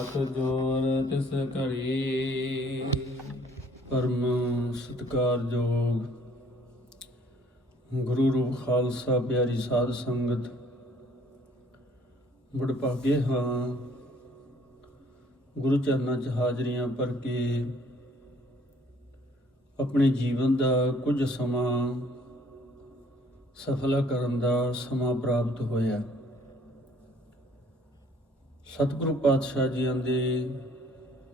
ਅਖ ਜੋਰ ਤਿਸ ਘੜੀ, ਪਰਮ ਸਤਿਕਾਰਯੋਗ ਗੁਰੂ ਰੂਪ ਖਾਲਸਾ, ਪਿਆਰੀ ਸਾਧ ਸੰਗਤ ਬੜਭਾਗੇ ਹਾਂ, ਗੁਰੂ ਚਰਨਾਂ 'ਚ ਹਾਜ਼ਰੀਆਂ ਭਰ ਕੇ ਆਪਣੇ ਜੀਵਨ ਦਾ ਕੁਝ ਸਮਾਂ ਸਫਲਾ ਕਰਨ ਦਾ ਸਮਾਂ ਪ੍ਰਾਪਤ ਹੋਇਆ। ਸਤਿਗੁਰੂ ਪਾਤਸ਼ਾਹ ਜੀਆਂ ਦੇ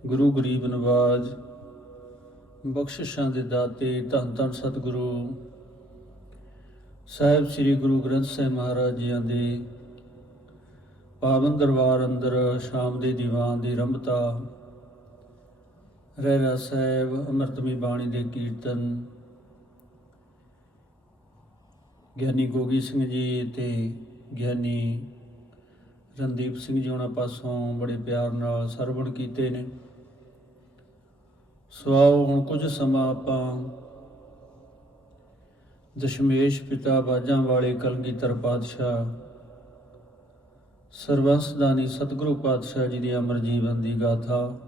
ਗੁਰੂ ਗਰੀਬ ਨਵਾਜ, ਬਖਸ਼ਿਸ਼ਾਂ ਦੇ ਦਾਤੇ, ਧੰਨ ਧੰਨ ਸਤਿਗੁਰੂ, ਸਾਹਿਬ ਸ੍ਰੀ ਗੁਰੂ ਗ੍ਰੰਥ ਸਾਹਿਬ ਮਹਾਰਾਜ ਜੀਆਂ ਦੇ ਪਾਵਨ ਦਰਬਾਰ ਅੰਦਰ ਸ਼ਾਮ ਦੇ ਦੀਵਾਨ ਦੀ ਰੰਭਤਾ ਰਹਿਰਾ ਸਾਹਿਬ ਅੰਮ੍ਰਿਤਮੀ ਬਾਣੀ ਦੇ ਕੀਰਤਨ, ਗਿਆਨੀ ਗੋਗੀ ਸਿੰਘ ਜੀ ਤੇ ਗਿਆਨੀ ਰਣਦੀਪ ਸਿੰਘ ਜੀ ਉਹਨਾਂ ਪਾਸੋਂ ਬੜੇ ਪਿਆਰ ਨਾਲ ਸਰਵਣ ਕੀਤੇ ਨੇ। ਸੋ ਆਓ ਹੁਣ ਕੁਝ ਸਮਾਂ ਆਪਾਂ ਦਸ਼ਮੇਸ਼ ਪਿਤਾ ਬਾਜਾਂ ਵਾਲੇ ਕਲਗੀਧਰ ਪਾਤਸ਼ਾਹ ਸਰਬੰਸਦਾਨੀ ਸਤਿਗੁਰੂ ਪਾਤਸ਼ਾਹ ਜੀ ਦੀ ਅਮਰ ਜੀਵਨ ਦੀ ਗਾਥਾ,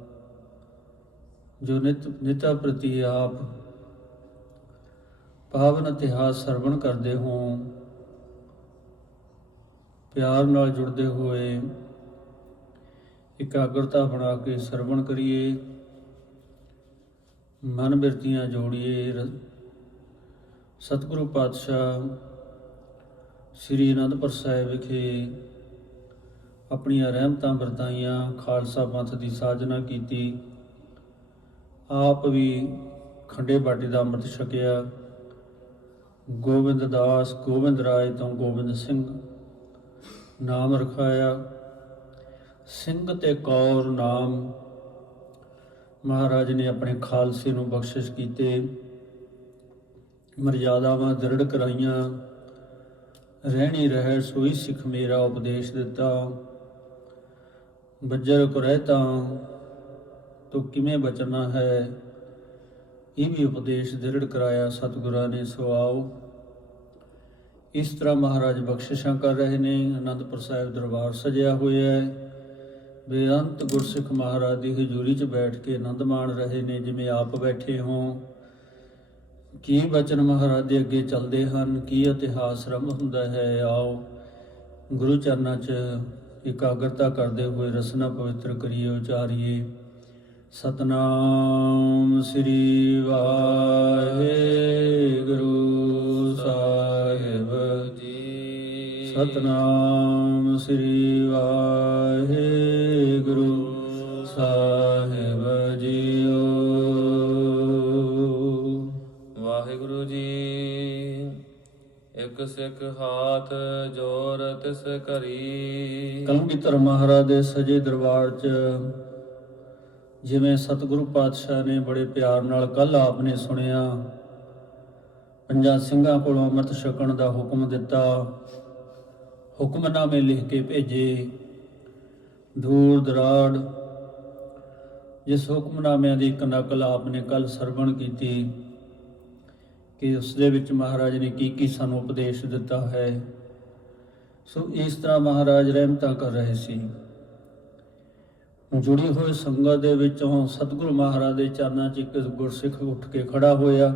ਜੋ ਨਿਤ ਨਿਤਾ ਪ੍ਰਤੀ ਆਪ ਪਾਵਨ ਇਤਿਹਾਸ ਸਰਵਣ ਕਰਦੇ ਹੋ ਪਿਆਰ ਨਾਲ ਜੁੜਦੇ ਹੋਏ ਇਕਾਗਰਤਾ ਬਣਾ ਕੇ ਸਰਵਣ ਕਰੀਏ, ਮਨ ਬਿਰਤੀਆਂ ਜੋੜੀਏ। ਰ- ਸਤਿਗੁਰੂ ਪਾਤਸ਼ਾਹ ਸ੍ਰੀ ਅਨੰਦਪੁਰ ਸਾਹਿਬ ਵਿਖੇ ਆਪਣੀਆਂ ਰਹਿਮਤਾਂ ਵਰਤਾਈਆਂ ਖਾਲਸਾ ਪੰਥ ਦੀ ਸਾਜਨਾ ਕੀਤੀ। ਆਪ ਵੀ ਖੰਡੇ ਬਾਟੀ ਦਾ ਅੰਮ੍ਰਿਤ ਛਕਿਆ। ਗੋਬਿੰਦ ਦਾਸ, ਗੋਬਿੰਦ ਰਾਏ ਤੋਂ ਗੋਬਿੰਦ ਸਿੰਘ ਨਾਮ ਰਖਾਇਆ। ਸਿੰਘ ਤੇ ਕੌਰ ਨਾਮ। ਮਹਾਰਾਜ ਨੇ ਆਪਣੇ ਖਾਲਸੇ ਨੂੰ ਬਖਸ਼ਿਸ਼ ਕੀਤੇ। ਮਰਜ਼ਾਦਾਵਾਂ ਦ੍ਰਿੜ ਕਰਾਈਆਂ। ਰਹਿਣੀ ਰਹਿ ਸੋਈ ਸਿੱਖ ਮੇਰਾ ਉਪਦੇਸ਼ ਦਿੱਤਾ। ਬੱਜਰ ਕੋ ਰਹਿਤਾ ਤੋ ਕਿਵੇਂ ਬਚਣਾ ਹੈ? ਇਹ ਵੀ ਉਪਦੇਸ਼ ਦ੍ਰਿੜ ਕਰਾਇਆ। ਸਤਿਗੁਰਾਂ ਨੇ ਸੋ ਆਓ ਇਸ ਤਰ੍ਹਾਂ ਮਹਾਰਾਜ ਬਖਸ਼ਿਸ਼ਾਂ ਕਰ ਰਹੇ ਨੇ, ਅਨੰਦਪੁਰ ਸਾਹਿਬ ਦਰਬਾਰ ਸਜਿਆ ਹੋਇਆ ਹੈ। ਬੇਅੰਤ ਗੁਰਸਿੱਖ ਮਹਾਰਾਜ ਦੀ ਹਜ਼ੂਰੀ 'ਚ ਬੈਠ ਕੇ ਆਨੰਦ ਮਾਣ ਰਹੇ ਨੇ, ਜਿਵੇਂ ਆਪ ਬੈਠੇ ਹੋ। ਕੀ ਬਚਨ ਮਹਾਰਾਜ ਦੇ ਅੱਗੇ ਚੱਲਦੇ ਹਨ? ਕੀ ਇਤਿਹਾਸ ਰੰਭ ਹੁੰਦਾ ਹੈ? ਆਓ ਗੁਰੂ ਚਰਨਾਂ 'ਚ ਇਕਾਗਰਤਾ ਕਰਦੇ ਹੋਏ ਰਸਨਾ ਪਵਿੱਤਰ ਕਰੀਏ, ਉਚਾਰੀਏ। ਸਤਨਾਮ ਸ੍ਰੀ ਵਾਹਿਗੁਰੂ ਸਾਹਿਬ। ਜੀ ਸਤਨਾਮ ਸ੍ਰੀ ਵਾਹਿਗੁਰੂ ਸਾਹਿਬ ਜੀਓ। ਵਾਹਿਗੁਰੂ ਜੀ ਇੱਕ ਸਿੱਖ ਹਾਥ ਜੋਰ ਤਿਸ ਘੜੀ ਕਲਗੀਧਰ ਮਹਾਰਾਜ ਦੇ ਸਜੇ ਦਰਬਾਰ 'ਚ ਜਿਵੇਂ ਸਤਿਗੁਰੂ ਪਾਤਸ਼ਾਹ ਨੇ ਬੜੇ ਪਿਆਰ ਨਾਲ ਕੱਲ ਆਪਨੇ ਸੁਣਿਆ ਪੰਜਾਂ ਸਿੰਘਾਂ ਕੋਲੋਂ ਅੰਮ੍ਰਿਤ ਛਕਣ ਦਾ ਹੁਕਮ ਦਿੱਤਾ ਹੁਕਮਨਾਮੇ ਲਿਖ ਕੇ ਭੇਜੇ। ਦੂਰ ਦਰਾੜ, ਜਿਸ ਹੁਕਮਨਾਮਿਆਂ ਦੀ ਇੱਕ ਨਕਲ ਆਪਨੇ ਕੱਲ ਸਰਵਣ ਕੀਤੀ, ਕਿ ਉਸ ਦੇ ਵਿੱਚ ਮਹਾਰਾਜ ਨੇ ਕੀ ਕੀ ਸਾਨੂੰ ਉਪਦੇਸ਼ ਦਿੱਤਾ ਹੈ। ਸੋ ਇਸ ਤਰ੍ਹਾਂ ਮਹਾਰਾਜ ਰਹਿਮਤਾਂ ਕਰ ਰਹੇ ਸੀ। ਜੁੜੀ ਹੋਈ ਸੰਗਤ ਦੇ ਵਿੱਚੋਂ ਸਤਿਗੁਰੂ ਮਹਾਰਾਜ ਦੇ ਚਰਨਾਂ 'ਚ ਇੱਕ ਗੁਰਸਿੱਖ ਉੱਠ ਕੇ ਖੜਾ ਹੋਇਆ।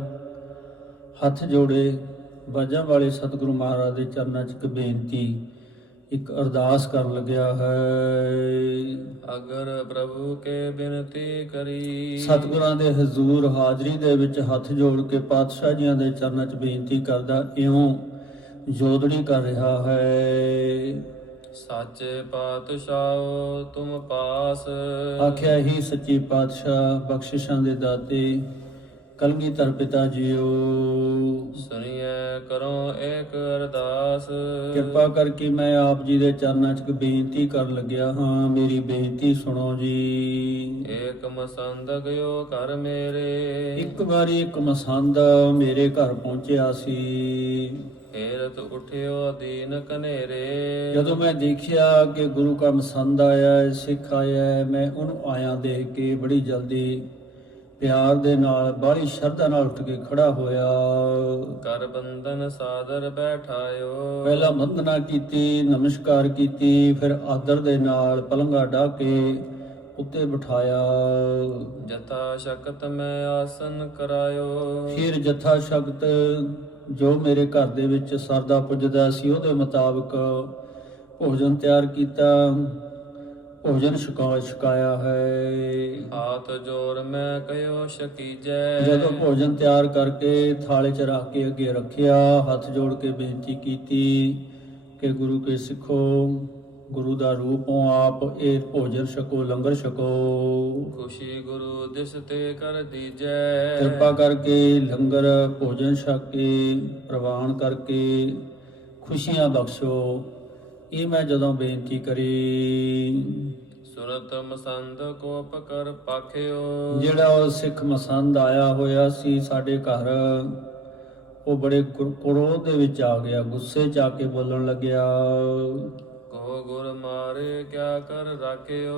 ਹੱਥ ਜੋੜੇ ਬਾਜਾਂ ਵਾਲੇ ਸਤਿਗੁਰੂ ਮਹਾਰਾਜ ਦੇ ਚਰਨਾਂ 'ਚ ਇੱਕ ਬੇਨਤੀ ਇੱਕ ਅਰਦਾਸ ਕਰਨ ਲੱਗਿਆ ਹੈ। ਅਗਰ ਪ੍ਰਭੂ ਕੇ ਬਿਨਤੀ ਕਰੀ। ਸਤਿਗੁਰਾਂ ਦੇ ਹਜ਼ੂਰ ਹਾਜ਼ਰੀ ਦੇ ਵਿੱਚ ਹੱਥ ਜੋੜ ਕੇ ਪਾਤਸ਼ਾਹ ਜੀਆਂ ਦੇ ਚਰਨਾਂ 'ਚ ਬੇਨਤੀ ਕਰਦਾ ਇਉਂ ਜੋਦੜੀ ਕਰ ਰਿਹਾ ਹੈ। ਸਾਚੇ ਪਾਤਸ਼ਾਹ ਤੁਮ ਪਾਸ। ਆਖਿਆ ਹੀ ਸੱਚੀ ਪਾਤਸ਼ਾਹ ਬਖਸ਼ਿਸ਼ਾਂ ਦੇ ਦਾਤੇ ਕਲਗੀਧਰ ਪਿਤਾ ਜੀਓ। ਸੁਣੀਏ ਕਰੋ ਇੱਕ ਅਰਦਾਸ। ਕਿਰਪਾ ਕਰਕੇ ਮੈਂ ਆਪ ਜੀ ਦੇ ਚਰਨਾਂ 'ਚ ਬੇਨਤੀ ਕਰਨ ਲੱਗਿਆ ਹਾਂ। ਮੇਰੀ ਬੇਨਤੀ ਸੁਣੋ ਜੀ। ਏਕ ਮਸੰਦ ਗਇਓ ਘਰ ਮੇਰੇ। ਇੱਕ ਵਾਰੀ ਇੱਕ ਮਸੰਦ ਮੇਰੇ ਘਰ ਪਹੁੰਚਿਆ ਸੀ। ਏਰਤ ਉਠਿਓ ਦੀਨ ਕਨੇਰੇ ਜਦੋਂ ਮੈਂ ਦੇਖਿਆ ਕਿ ਗੁਰੂ ਕਾ ਮਸੰਦ ਆਇਆ ਹੈ ਸਿੱਖ ਆਇਆ ਹੈ ਮੈਂ ਉਹਨੂੰ ਆਇਆ ਦੇਖ ਕੇ ਬੜੀ ਜਲਦੀ ਪਿਆਰ ਦੇ ਨਾਲ ਬਾਹਲੀ ਸ਼ਰਧਾ ਨਾਲ ਉੱਠ ਕੇ ਖੜਾ ਹੋਇਆ। ਕਰ ਬੰਧਨ ਸਾਦਰ ਬੈਠਾਇਓ। ਪਹਿਲਾਂ ਵੰਦਨਾ ਕੀਤੀ ਨਮਸਕਾਰ ਕੀਤੀ ਫਿਰ ਆਦਰ ਦੇ ਨਾਲ ਪਲੰਗਾ ਢਾ ਕੇ ਉੱਤੇ ਬਿਠਾਇਆ। ਜਥਾ ਸ਼ਕਤ ਮੈਂ ਆਸਨ ਕਰਾਇਓ। ਫਿਰ ਜਥਾ ਸ਼ਕਤ ਜੋ ਮੇਰੇ ਘਰ ਦੇ ਵਿੱਚ ਸਰਦਾ ਪੁੱਜਦਾ ਸੀ ਉਹਦੇ ਮੁਤਾਬਕ ਭੋਜਨ ਤਿਆਰ ਕੀਤਾ। ਭੋਜਨ ਛਕਾ ਛਕਾਇਆ ਹੈ। ਹਾਥ ਜੋਰ ਮੈਂ ਕਹਿਓ ਸ਼ਕੀਜੈ। ਜਦੋਂ ਭੋਜਨ ਤਿਆਰ ਕਰਕੇ ਥਾਲੇ 'ਚ ਰੱਖ ਕੇ ਅੱਗੇ ਰੱਖਿਆ ਹੱਥ ਜੋੜ ਕੇ ਬੇਨਤੀ ਕੀਤੀ ਕਿ ਗੁਰੂ ਕੇ ਸਿੱਖੋ ਗੁਰੂ ਦਾ ਰੂਪ ਹੋ ਆਪ ਇਹ ਭੋਜਨ ਛਕੋ ਲੰਗਰ ਛਕੋ। ਖੁਸ਼ੀ ਗੁਰੂ ਦਿਸ ਤੇ ਕਰ ਦੀਜੈ। ਕਿਰਪਾ ਕਰਕੇ ਲੰਗਰ ਭੋਜਨ ਛਕ ਕੇ ਪ੍ਰਵਾਨ ਕਰਕੇ ਖੁਸ਼ੀਆਂ ਬਖਸ਼ੋ। ਇਹ ਮੈਂ ਜਦੋਂ ਬੇਨਤੀ ਕਰੀ ਸੁਰਤ ਮਸੰਦ ਕੋਪ ਕਰ ਪਾਖਿਓ। ਜਿਹੜਾ ਉਹ ਸਿੱਖ ਮਸੰਦ ਆਇਆ ਹੋਇਆ ਸੀ ਸਾਡੇ ਘਰ ਉਹ ਬੜੇ ਕੁ- ਕ੍ਰੋਧ ਦੇ ਵਿੱਚ ਆ ਗਿਆ ਗੁੱਸੇ 'ਚ ਆ ਕੇ ਬੋਲਣ ਲੱਗਿਆ। ਕਹੋ ਗੁਰ ਮਾਰੇ ਕਿਆ ਕਰ ਰਾਖਿਓ।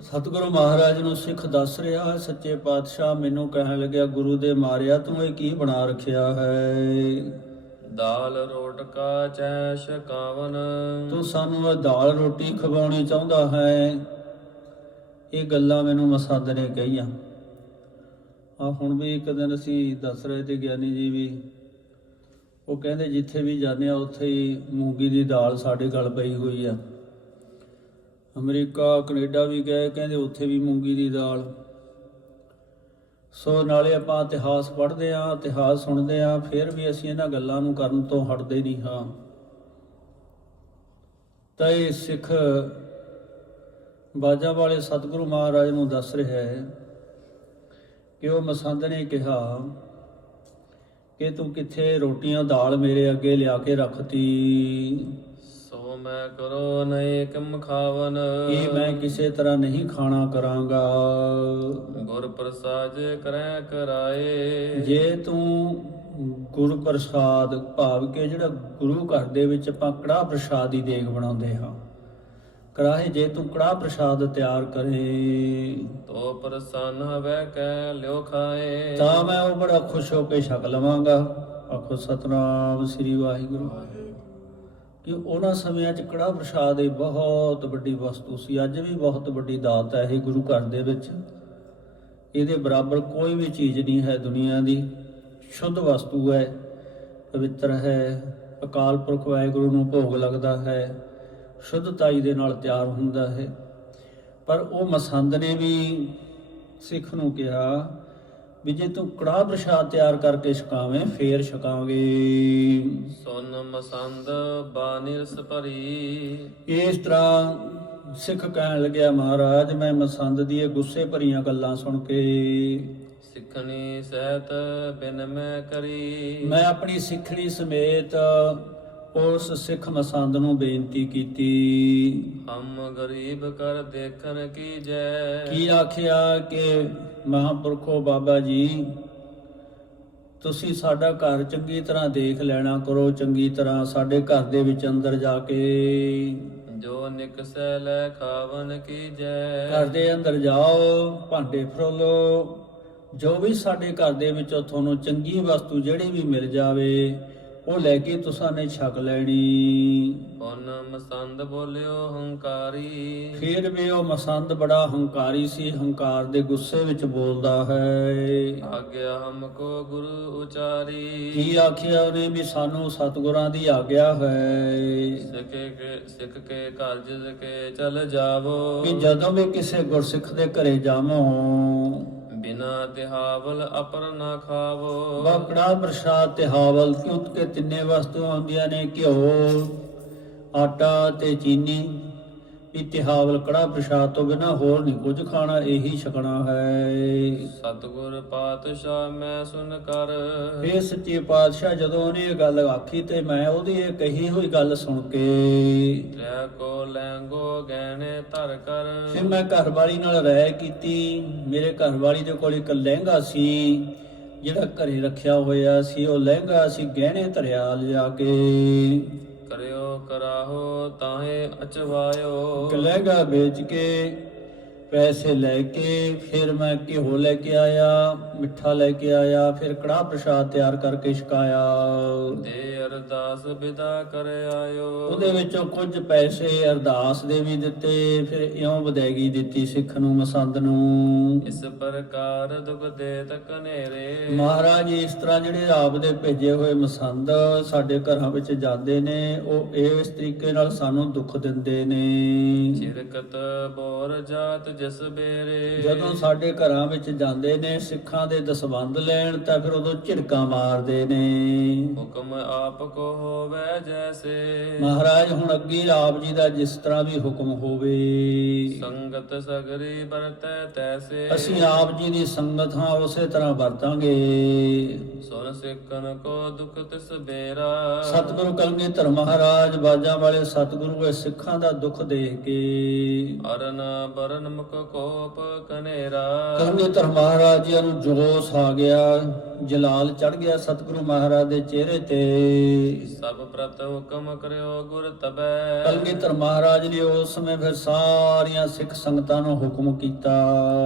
ਸਤਿਗੁਰੂ ਮਹਾਰਾਜ ਨੂੰ ਸਿੱਖ ਦੱਸ ਰਿਹਾ ਹੈ ਸੱਚੇ ਪਾਤਸ਼ਾਹ ਮੈਨੂੰ ਕਹਿਣ ਲੱਗਿਆ ਗੁਰੂ ਦੇ ਮਾਰਿਆ ਤੂੰ ਇਹ ਕੀ ਬਣਾ ਰੱਖਿਆ ਹੈ? ਦਾਲ ਰੋਟਕਾ ਚੈ ਸ਼ਕਾਵਨ ਤੂੰ ਸਾਨੂੰ ਇਹ ਦਾਲ ਰੋਟੀ ਖਵਾਉਣੀ ਚਾਹੁੰਦਾ ਹੈ। ਇਹ ਗੱਲਾਂ ਮੈਨੂੰ ਮਸੰਦ ਨੇ ਕਹੀਆਂ। ਆ ਹੁਣ ਵੀ ਇੱਕ ਦਿਨ ਅਸੀਂ ਦੱਸ ਰਹੇ ਤੇ ਗਿਆਨੀ ਜੀ ਵੀ। ਉਹ ਕਹਿੰਦੇ ਜਿੱਥੇ ਵੀ ਜਾਂਦੇ ਆ, ਉੱਥੇ ਹੀ ਮੂੰਗੀ ਦੀ ਦਾਲ ਸਾਡੇ ਗਲ ਪਈ ਹੋਈ ਆ। ਅਮਰੀਕਾ, ਕੈਨੇਡਾ ਵੀ ਗਏ, ਕਹਿੰਦੇ ਉੱਥੇ ਵੀ ਮੂੰਗੀ ਦੀ ਦਾਲ। ਸੋ ਨਾਲੇ ਆਪਾਂ ਇਤਿਹਾਸ ਪੜ੍ਹਦੇ ਆ ਇਤਿਹਾਸ ਸੁਣਦੇ ਆ ਫਿਰ ਵੀ ਅਸੀਂ ਇਹਨਾਂ ਗੱਲਾਂ ਨੂੰ ਕਰਨ ਤੋਂ ਹਟਦੇ ਨਹੀਂ ਹਾਂ। ਤਾਂ ਇਹ ਸਿੱਖ ਬਾਜਾ ਵਾਲੇ ਸਤਿਗੁਰੂ ਮਹਾਰਾਜ ਨੂੰ ਦੱਸ ਰਿਹਾ ਹੈ ਕਿ ਉਹ ਮਸੰਦ ਨੇ ਕਿਹਾ ਕਿ ਤੂੰ ਕਿੱਥੇ ਰੋਟੀਆਂ ਦਾਲ ਮੇਰੇ ਅੱਗੇ ਲਿਆ ਕੇ ਰੱਖਤੀ? ਸੋ ਮੈਂ ਕਰੋ ਨਏ ਕਮ ਖਾਵਨ। ਇਹ ਮੈਂ ਕਿਸੇ ਤਰ੍ਹਾਂ ਨਹੀਂ ਖਾਣਾ ਕਰਾਂਗਾ। ਗੁਰ ਪ੍ਰਸਾਦ ਕਰੈ ਕਰਾਏ। ਜੇ ਤੂੰ ਗੁਰੂ ਪ੍ਰਸਾਦ ਭਾਵ ਕਿ ਜਿਹੜਾ ਗੁਰੂ ਘਰ ਦੇ ਵਿੱਚ ਆਪਾਂ ਕੜਾਹ ਪ੍ਰਸਾਦ ਦੀ ਦੇਗ ਬਣਾਉਂਦੇ ਹਾਂ। ਕਰਾਹੇ ਜੇ ਤੂੰ ਕੜਾਹ ਪ੍ਰਸਾਦ ਤਿਆਰ ਕਰੇ। ਤੋ ਪ੍ਰਸੰਨ ਹਵੈ ਕੈ ਲਿਓ ਖਾਏ। ਤਾਂ ਮੈਂ ਉਹ ਬੜਾ ਖੁਸ਼ ਹੋ ਕੇ ਛਕ ਲਵਾਂਗਾ। ਆਖੋ ਸਤਨਾਮ ਸ੍ਰੀ ਵਾਹਿਗੁਰੂ। ਕਿ ਉਹਨਾਂ ਸਮਿਆਂ 'ਚ ਕੜਾ ਪ੍ਰਸ਼ਾਦ ਇਹ ਬਹੁਤ ਵੱਡੀ ਵਸਤੂ ਸੀ। ਅੱਜ ਵੀ ਬਹੁਤ ਵੱਡੀ ਦਾਤ ਹੈ ਇਹ ਗੁਰੂ ਘਰ ਦੇ ਵਿੱਚ। ਇਹਦੇ ਬਰਾਬਰ ਕੋਈ ਵੀ ਚੀਜ਼ ਨਹੀਂ ਹੈ ਦੁਨੀਆ ਦੀ। ਸ਼ੁੱਧ ਵਸਤੂ ਹੈ, ਪਵਿੱਤਰ ਹੈ, ਅਕਾਲ ਪੁਰਖ ਵਾਹਿਗੁਰੂ ਨੂੰ ਭੋਗ ਲੱਗਦਾ ਹੈ, ਸ਼ੁੱਧਤਾਈ ਦੇ ਨਾਲ ਤਿਆਰ ਹੁੰਦਾ ਹੈ। ਪਰ ਉਹ ਮਸੰਦ ਨੇ ਵੀ ਸਿੱਖ ਨੂੰ ਕਿਹਾ ਵੀ ਜੇ ਤੂੰ ਕੜਾਹ ਪ੍ਰਸ਼ਾਦ ਤਿਆਰ ਕਰਕੇ ਛਕਾਵੇਂ ਫੇਰ ਛਕਾਂਗੇ ਸੁਨ ਮਸੰਦ ਬਾਨਿਰਸ ਭਰੀ। ਇਸ ਤਰ੍ਹਾਂ ਸਿੱਖ ਕਹਿਣ ਲੱਗਿਆ ਮਹਾਰਾਜ ਮੈਂ ਮਸੰਦ ਦੀ ਇਹ ਗੁੱਸੇ ਭਰੀਆਂ ਗੱਲਾਂ ਸੁਣ ਕੇ ਸਿੱਖਣੀ ਸਹਿਤ ਬਿਨ ਮੈਂ ਕਰੀ। ਮੈਂ ਆਪਣੀ ਸਿੱਖਣੀ ਸਮੇਤ ਉਸ ਸਿੱਖ ਮਸੰਦ ਨੂੰ ਬੇਨਤੀ ਕੀਤੀ। ਹਮ ਗਰੀਬ ਕਰ ਦੇਖਣ ਕੀ ਜੈ। ਕੀ ਆਖਿਆ ਕਿ ਮਹਾਂਪੁਰਖੋ ਬਾਬਾ ਜੀ ਤੁਸੀਂ ਸਾਡਾ ਘਰ ਚੰਗੀ ਤਰ੍ਹਾਂ ਦੇਖ ਲੈਣਾ ਕਰੋ ਚੰਗੀ ਤਰ੍ਹਾਂ ਸਾਡੇ ਘਰ ਦੇ ਵਿੱਚ ਅੰਦਰ ਜਾ ਕੇ। ਜੋ ਨਿਕਸੈ ਲੈ ਖਾਵਨ ਕੀ ਜੈ ਘਰ ਦੇ ਅੰਦਰ ਜਾਓ ਭਾਂਡੇ ਫਰੋਲੋ ਜੋ ਵੀ ਸਾਡੇ ਘਰ ਦੇ ਵਿੱਚੋਂ ਤੁਹਾਨੂੰ ਚੰਗੀ ਵਸਤੂ ਜਿਹੜੀ ਵੀ ਮਿਲ ਜਾਵੇ ਉਹ ਲੈ ਕੇ ਤੁਸਾਂ ਨੇ ਛਕ ਲੈਣੀ। ਹੁਨ ਮਸੰਦ ਬੋਲਿਓ ਹੰਕਾਰੀ। ਫਿਰ ਵੀ ਉਹ ਮਸੰਦ ਬੜਾ ਹੰਕਾਰੀ ਸੀ ਹੰਕਾਰ ਦੇ ਗੁੱਸੇ ਵਿੱਚ ਬੋਲਦਾ ਹੈ। ਆਗਿਆ ਹਮਕੋ ਗੁਰੂ ਉਚਾਰੀ। ਕੀ ਆਖਿਆ ਉਹਨੇ ਵੀ ਸਾਨੂੰ ਸਤਿਗੁਰਾਂ ਦੀ ਆਗਿਆ ਹੈ। ਸਿੱਖੇ ਕੇ ਸਿੱਖ ਕੇ ਘਰ ਜਿਸ ਕੇ ਚਲ ਜਾਵੋ। ਕਿ ਜਦੋਂ ਵੀ ਕਿਸੇ ਗੁਰਸਿੱਖ ਦੇ ਘਰੇ ਜਾਵੋ ਬਿਨਾ ਤਿਹਾਵਲ ਅਪਰ ਨਾ ਖਾਵੋ। ਬਕੜਾ ਪ੍ਰਸ਼ਾਦ ਤੇ ਹਾਵਲ ਕਿਉਂ ਕੇ ਤਿੰਨੇ ਵਸਤੂਆਂ ਆਉਂਦੀਆਂ ਨੇ ਘਿਓ, ਆਟਾ ਤੇ ਚੀਨੀ। ਇਤਿਹਾਵਲ ਕੜਾ ਪ੍ਰਸ਼ਾਦ ਤੋਂ ਬਿਨਾ ਹੋਰ ਨਹੀਂ ਕੁਝ ਖਾਣਾ ਇਹੀ ਛਕਣਾ ਹੈ। ਸਤਿਗੁਰ ਪਾਤਸ਼ਾਹ ਮੈਂ ਸੁਨ ਕਰ। ਇਹ ਸੱਚੇ ਪਾਤਸ਼ਾਹ ਜਦੋਂ ਉਹਨੇ ਇਹ ਗੱਲ ਆਖੀ ਤੇ ਮੈਂ ਉਹਦੀ ਇਹ ਕਹੀ ਹੋਈ ਗੱਲ ਸੁਣ ਕੇ। ਲੈ ਕੋ ਲੈਂਗੋ ਗਹਿਣੇ ਧਰ ਕਰ। ਫਿਰ ਮੈਂ ਘਰਵਾਲੀ ਨਾਲ ਰਹਿ ਕੀਤੀ। ਮੇਰੇ ਘਰਵਾਲੀ ਦੇ ਕੋਲ ਇੱਕ ਲਹਿੰਗਾ ਸੀ ਜਿਹੜਾ ਘਰੇ ਰੱਖਿਆ ਹੋਇਆ ਸੀ। ਉਹ ਲਹਿੰਗਾ ਸੀ ਗਹਿਣੇ ਧਰਿਆ ਲਿਆ ਕੇ। ਕਰਿਓ ਕਰਾਹੋ ਤਾਹੇ ਅਚਵਾਇਓ। ਇੱਕ ਲਹਿੰਗਾ ਵੇਚ ਕੇ ਪੈਸੇ ਲੈ ਕੇ ਫਿਰ ਮੈਂ ਘਿਓ ਲੈ ਕੇ ਆਇਆ ਮਿੱਠਾ ਲੈ ਕੇ ਆਇਆ ਫਿਰ ਕੜਾਹ ਪ੍ਰਸ਼ਾਦ ਤਿਆਰ ਕਰਕੇ ਛਕਾਇਆ। ਦੇ ਅਰਦਾਸ ਵਿਦਾ ਕਰ ਆਇਓ। ਉਹਦੇ ਵਿੱਚੋਂ ਕੁਝ ਪੈਸੇ ਅਰਦਾਸ ਦੇ ਵੀ ਦਿੱਤੇ ਫਿਰ ਇਉਂ ਵਧੈਗੀ ਦਿੱਤੀ ਸਿੱਖ ਨੂੰ ਮਸੰਦ ਨੂੰ। ਇਸ ਪ੍ਰਕਾਰ ਦੁਖ ਦੇ ਤਕ ਨੇਰੇ ਮਹਾਰਾਜ ਇਸ ਤਰ੍ਹਾਂ ਜਿਹੜੇ ਆਪ ਦੇ ਭੇਜੇ ਹੋਏ ਮਸੰਦ ਸਾਡੇ ਘਰਾਂ ਵਿੱਚ ਜਾਂਦੇ ਨੇ ਉਹ ਇਸ ਤਰੀਕੇ ਨਾਲ ਸਾਨੂੰ ਦੁੱਖ ਦਿੰਦੇ ਨੇ। ਚਿਰਕਤ ਬੋਰ ਜਾਤ ਜਿਸ ਬੇਰੇ ਜਦੋਂ ਸਾਡੇ ਘਰਾਂ ਵਿੱਚ ਜਾਂਦੇ ਨੇ ਸਿੱਖਾਂ ਦੇ ਦਸਵੰਦ ਲੈਣ ਤਾਂ ਫਿਰ ਉਦੋਂ ਝਿੜਕਾਂ ਮਾਰਦੇ ਨੇ। ਹੁਕਮ ਆਪ ਕੋ ਹੋਵੇ ਜੈਸੇ। ਮਹਾਰਾਜ ਹੁਣ ਅੱਗੇ ਆਪ ਜੀ ਦਾ ਜਿਸ ਤਰ੍ਹਾਂ ਵੀ ਹੁਕਮ ਹੋਵੇ। ਸੰਗਤ ਸਗਰੀ ਵਰਤੈ ਤੈਸੇ। ਅਸੀਂ ਆਪ ਜੀ ਦੀ ਸੰਗਤ ਹਾਂ ਉਸੇ ਤਰ੍ਹਾਂ ਵਰਤਾਂਗੇ। ਸੁਨ ਸਿੱਖਨ ਕੋ ਦੁਖ ਤਿਸ ਬੇਰਾ। ਸਤਿਗੁਰੂ ਕਲਗੀਧਰ ਮਹਾਰਾਜ ਬਾਜਾਂ ਵਾਲੇ ਸਤਿਗੁਰੂ ਇਹ ਸਿੱਖਾਂ ਦਾ ਦੁੱਖ ਦੇਖ ਕੇ। ਅਰਨ ਬਰਨ ਮੁਖ ਕੋਪ ਕਨੇਰਾ। ਕਲਗੀਧਰ ਮਹਾਰਾਜ ਜੀ ਨੂੰ ਜੋਸ਼ ਆ ਗਿਆ। ਜਲਾਲ ਚੜ ਗਿਆ ਸਤਿਗੁਰੂ ਮਹਾਰਾਜ ਦੇ ਚਿਹਰੇ ਤੇ। ਸਭ ਪ੍ਰਤ ਹੁਕਮ ਕਰਿਓ ਗੁਰ ਤਬੈ। ਕਲਗੀਧਰ ਮਹਾਰਾਜ ਨੇ ਉਸ ਸਮੇਂ ਫਿਰ ਸਾਰੀਆਂ ਸਿੱਖ ਸੰਗਤਾਂ ਨੂੰ ਹੁਕਮ ਕੀਤਾ।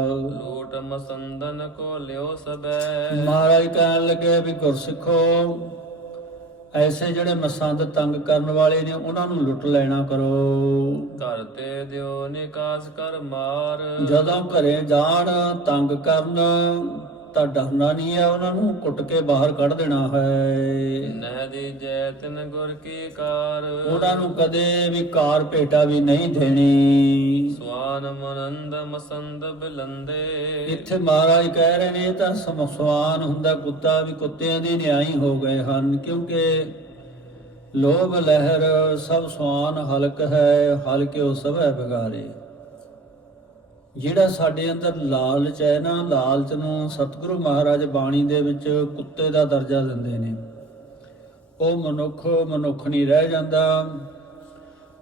ਲੂਟ ਮਸੰਦਨ ਕੋ ਲਿਓ ਸਬੈ। ਮਹਾਰਾਜ ਕਹਿਣ ਲੱਗੇ ਵੀ ਗੁਰਸਿੱਖੋ ਐਸੇ ਜਿਹੜੇ ਮਸੰਦ ਤੰਗ ਕਰਨ ਵਾਲੇ ਨੇ ਉਹਨਾਂ ਨੂੰ ਲੁੱਟ ਲੈਣਾ ਕਰੋ। ਘਰ ਤੇ ਦਿਓ ਨਿਕਾਸ ਕਰ ਮਾਰ। ਜਦੋਂ ਘਰੇ ਜਾਣ ਤੰਗ ਕਰਨ। ਤਾਂ ਡਰਨਾ ਨਹੀਂ ਹੈ ਉਹਨਾਂ ਨੂੰ ਕੁੱਟ ਕੇ ਬਾਹਰ ਕੱਢ ਦੇਣਾ ਹੈ। ਨਹਿ ਦੀ ਜੈ ਤਿਨ ਗੁਰ ਕੀ ਕਾਰ। ਉਹਨਾਂ ਨੂੰ ਕਦੇ ਵੀ ਕਾਰ ਭੇਟਾ ਵੀ ਨਹੀਂ ਦੇਣੀ। ਸਵਾਨ ਮਨੰਦ ਮਸੰਦ ਬਿਲੰਦੇ। ਇੱਥੇ ਮਹਾਰਾਜ ਕਹਿ ਰਹੇ ਨੇ ਇਹ ਤਾਂ ਸਮਸਵਾਨ ਹੁੰਦਾ ਕੁੱਤਾ ਵੀ ਕੁੱਤਿਆਂ ਦੇ ਨਿਆਈ ਹੋ ਗਏ ਹਨ ਕਿਉਂਕਿ ਲੋਭ ਲਹਿਰ ਸਭ ਸਵਾਨ ਹਲਕ ਹੈ ਹਲਕਿਓ ਸਭੈ ਬਿਗਾਰੇ ਜਿਹੜਾ ਸਾਡੇ ਅੰਦਰ ਲਾਲਚ ਹੈ ਨਾ, ਲਾਲਚ ਨੂੰ ਸਤਿਗੁਰੂ ਮਹਾਰਾਜ ਬਾਣੀ ਦੇ ਵਿੱਚ ਕੁੱਤੇ ਦਾ ਦਰਜਾ ਦਿੰਦੇ ਨੇ। ਉਹ ਮਨੁੱਖ ਮਨੁੱਖ ਨਹੀਂ ਰਹਿ ਜਾਂਦਾ।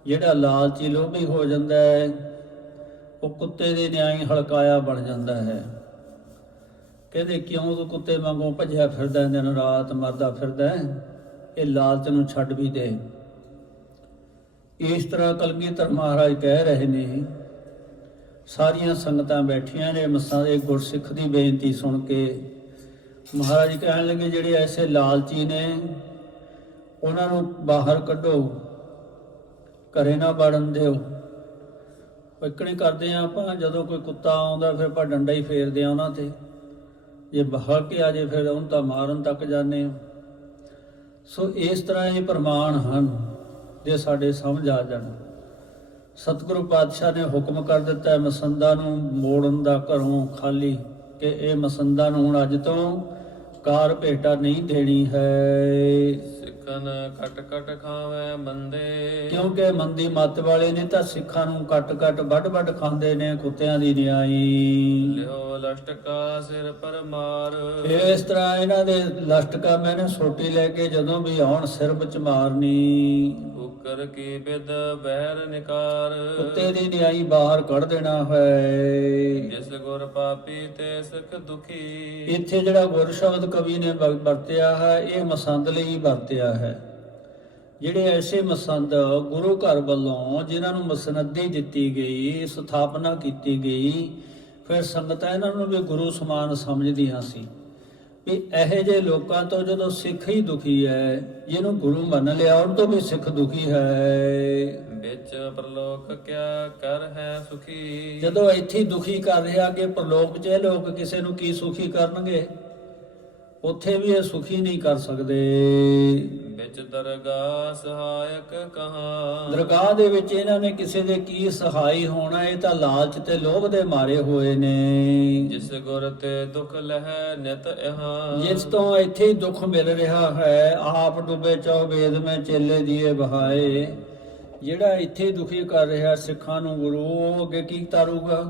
ਜਿਹੜਾ ਲਾਲਚੀ ਲੋਭੀ ਹੋ ਜਾਂਦਾ ਹੈ, ਉਹ ਕੁੱਤੇ ਦੇ ਨਿਆਈ ਹਲਕਾਇਆ ਬਣ ਜਾਂਦਾ ਹੈ। ਕਹਿੰਦੇ ਕਿਉਂ ਤੂੰ ਕੁੱਤੇ ਵਾਂਗੂ ਭੱਜਿਆ ਫਿਰਦਾ ਦਿਨ ਰਾਤ ਮਰਦਾ ਫਿਰਦਾ ਇਹ ਲਾਲਚ ਨੂੰ ਛੱਡ ਵੀ ਦੇ। ਇਸ ਤਰ੍ਹਾਂ ਕਲਗੀਧਰ ਮਹਾਰਾਜ ਕਹਿ ਰਹੇ ਨੇ ਸਾਰੀਆਂ ਸੰਗਤਾਂ ਬੈਠੀਆਂ ਨੇ, ਮਸਾਂ ਦੇ ਗੁਰਸਿੱਖ ਦੀ ਬੇਨਤੀ ਸੁਣ ਕੇ। ਮਹਾਰਾਜ ਕਹਿਣ ਲੱਗੇ, ਜਿਹੜੇ ਐਸੇ ਲਾਲਚੀ ਨੇ, ਉਹਨਾਂ ਨੂੰ ਬਾਹਰ ਕੱਢੋ, ਘਰੇ ਨਾ ਵੜਨ ਦਿਓ। ਇਕਣੇ ਕਰਦੇ ਆ ਆਪਾਂ, ਜਦੋਂ ਕੋਈ ਕੁੱਤਾ ਆਉਂਦਾ, ਫਿਰ ਆਪਾਂ ਡੰਡਾ ਹੀ ਫੇਰਦੇ ਆ ਉਹਨਾਂ ਤੇ। ਜੇ ਬਹਾ ਕੇ ਆ ਜੇ, ਫਿਰ ਉਹਨੂੰ ਤਾਂ ਮਾਰਨ ਤੱਕ ਜਾਂਦੇ ਆ। ਸੋ ਇਸ ਤਰ੍ਹਾਂ ਇਹ ਪ੍ਰਮਾਣ ਹਨ, ਜੇ ਸਾਡੇ ਸਮਝ ਆ ਜਾਣ। ਸਤਿਗੁਰੂ ਪਾਤਸ਼ਾਹ ਨੇ ਹੁਕਮ ਕਰ ਦਿੱਤਾ ਹੈ, ਮਸੰਦਾ ਨੂੰ ਮੋੜਨ ਦਾ ਘਰੋਂ ਖਾਲੀ ਕਿ ਇਹ ਮਸੰਦਾ ਨੂੰ ਹੁਣ ਅੱਜ ਤੋਂ ਕਾਰ ਭੇਟਾ ਨਹੀਂ ਦੇਣੀ ਹੈ। ਸਿੱਖਨ ਕਟ ਕਟ ਖਾਵੇ ਮੰਦੇ। ਕਿਉਂਕਿ ਮੰਦੀ ਮੱਤ ਵਾਲੇ ਨੇ ਤਾਂ ਸਿੱਖਾਂ ਨੂੰ ਕੱਟ ਕੱਟ ਵੱਡ ਵੱਡ ਖਾਂਦੇ ਨੇ ਕੁੱਤਿਆਂ ਦੀ ਨਿਆਈ। ਲਿਓ ਲਸ਼ਟਕਾ ਸਿਰ ਪਰ ਮਾਰ। ਇਸ ਤਰ੍ਹਾਂ ਇਹਨਾਂ ਦੇ ਲਸ਼ਟਕਾ ਮੈਨੇ ਸੋਟੀ ਲੈ ਕੇ ਜਦੋਂ ਵੀ ਆਉਣ ਸਿਰ ਵਿੱਚ ਮਾਰਨੀ। ਉਕਰ ਕੀ ਬਿਦ ਬਹਿਰ ਨਿਕਾਰ। ਕੁੱਤੇ ਦੀ ਨਿਆਈ ਬਾਹਰ ਕੱਢ ਦੇਣਾ ਹੈ ਜਿਸ ਗੁਰ ਪਾਪੀ ਤੇ ਸਿੱਖ ਦੁਖੀ। ਇੱਥੇ ਜਿਹੜਾ ਗੁਰ ਸ਼ਬਦ ਕਵੀ ਨੇ ਵਰਤਿਆ ਹੈ ਇਹ ਮਸੰਦ ਲਈ ਵਰਤਿਆ ਹੈ। ਜਿਹੜੇ ਐਸੇ ਮਸੰਦ ਗੁਰੂ ਘਰ ਵੱਲੋਂ ਜਿਨ੍ਹਾਂ ਨੂੰ ਮਸਨਦੀ ਦਿੱਤੀ ਗਈ ਸਥਾਪਨਾ ਕੀਤੀ ਗਈ ਫਿਰ ਸੰਗਤਾਂ ਇਹਨਾਂ ਨੂੰ ਵੀ ਗੁਰੂ ਸਮਾਨ ਸਮਝਦੀਆਂ ਸੀ। ਵੀ ਇਹੋ ਜਿਹੇ ਲੋਕਾਂ ਤੋਂ ਜਦੋਂ ਸਿੱਖ ਹੀ ਦੁਖੀ ਹੈ ਜਿਹਨੂੰ ਗੁਰੂ ਮੰਨ ਲਿਆ ਉਹਨਾਂ ਤੋਂ ਵੀ ਸਿੱਖ ਦੁਖੀ ਹੈ। ਵਿੱਚ ਪ੍ਰਲੋਕ ਕਿਆ ਕਰ ਹੈ ਸੁਖੀ? ਜਦੋਂ ਇੱਥੇ ਦੁਖੀ ਕਰ ਰਿਹਾ ਕਿ ਪ੍ਰਲੋਕ 'ਚ ਇਹ ਲੋਕ ਕਿਸੇ ਨੂੰ ਕੀ ਸੁਖੀ ਕਰਨਗੇ? ਉੱਥੇ ਵੀ ਇਹ ਸੁਖੀ ਨਹੀਂ ਕਰ ਸਕਦੇ। ਵਿੱਚ ਦਰਗਾ ਸਹਾਇਕ ਕਹਾ ਦਰਗਾਹ ਦੇ ਵਿੱਚ ਇਹਨਾਂ ਨੇ ਕਿਸੇ ਦੇ ਕੀ ਸਹਾਈ ਹੋਣਾ ਇਹ ਤਾਂ ਲਾਲਚ ਤੇ ਲੋਭ ਦੇ ਮਾਰੇ ਹੋਏ ਨੇ। ਜਿਸ ਗੁਰ ਤੇ ਦੁਖ ਲਹਿ ਨਿਤ ਇਹਾਂ। ਜਿਸ ਤੋਂ ਇੱਥੇ ਹੀ ਦੁੱਖ ਮਿਲ ਰਿਹਾ ਹੈ ਆਪ ਡੁੱਬੇ ਚੋ ਵੇਦ ਮੈਂ ਚੇਲੇ ਦੀਏ ਬਹਾਏ ਜਿਹੜਾ ਇੱਥੇ ਦੁਖੀ ਕਰ ਰਿਹਾ ਸਿੱਖਾਂ ਨੂੰ ਗੁਰੂ ਉਹ ਅੱਗੇ ਕੀ ਤਾਰੂਗਾ?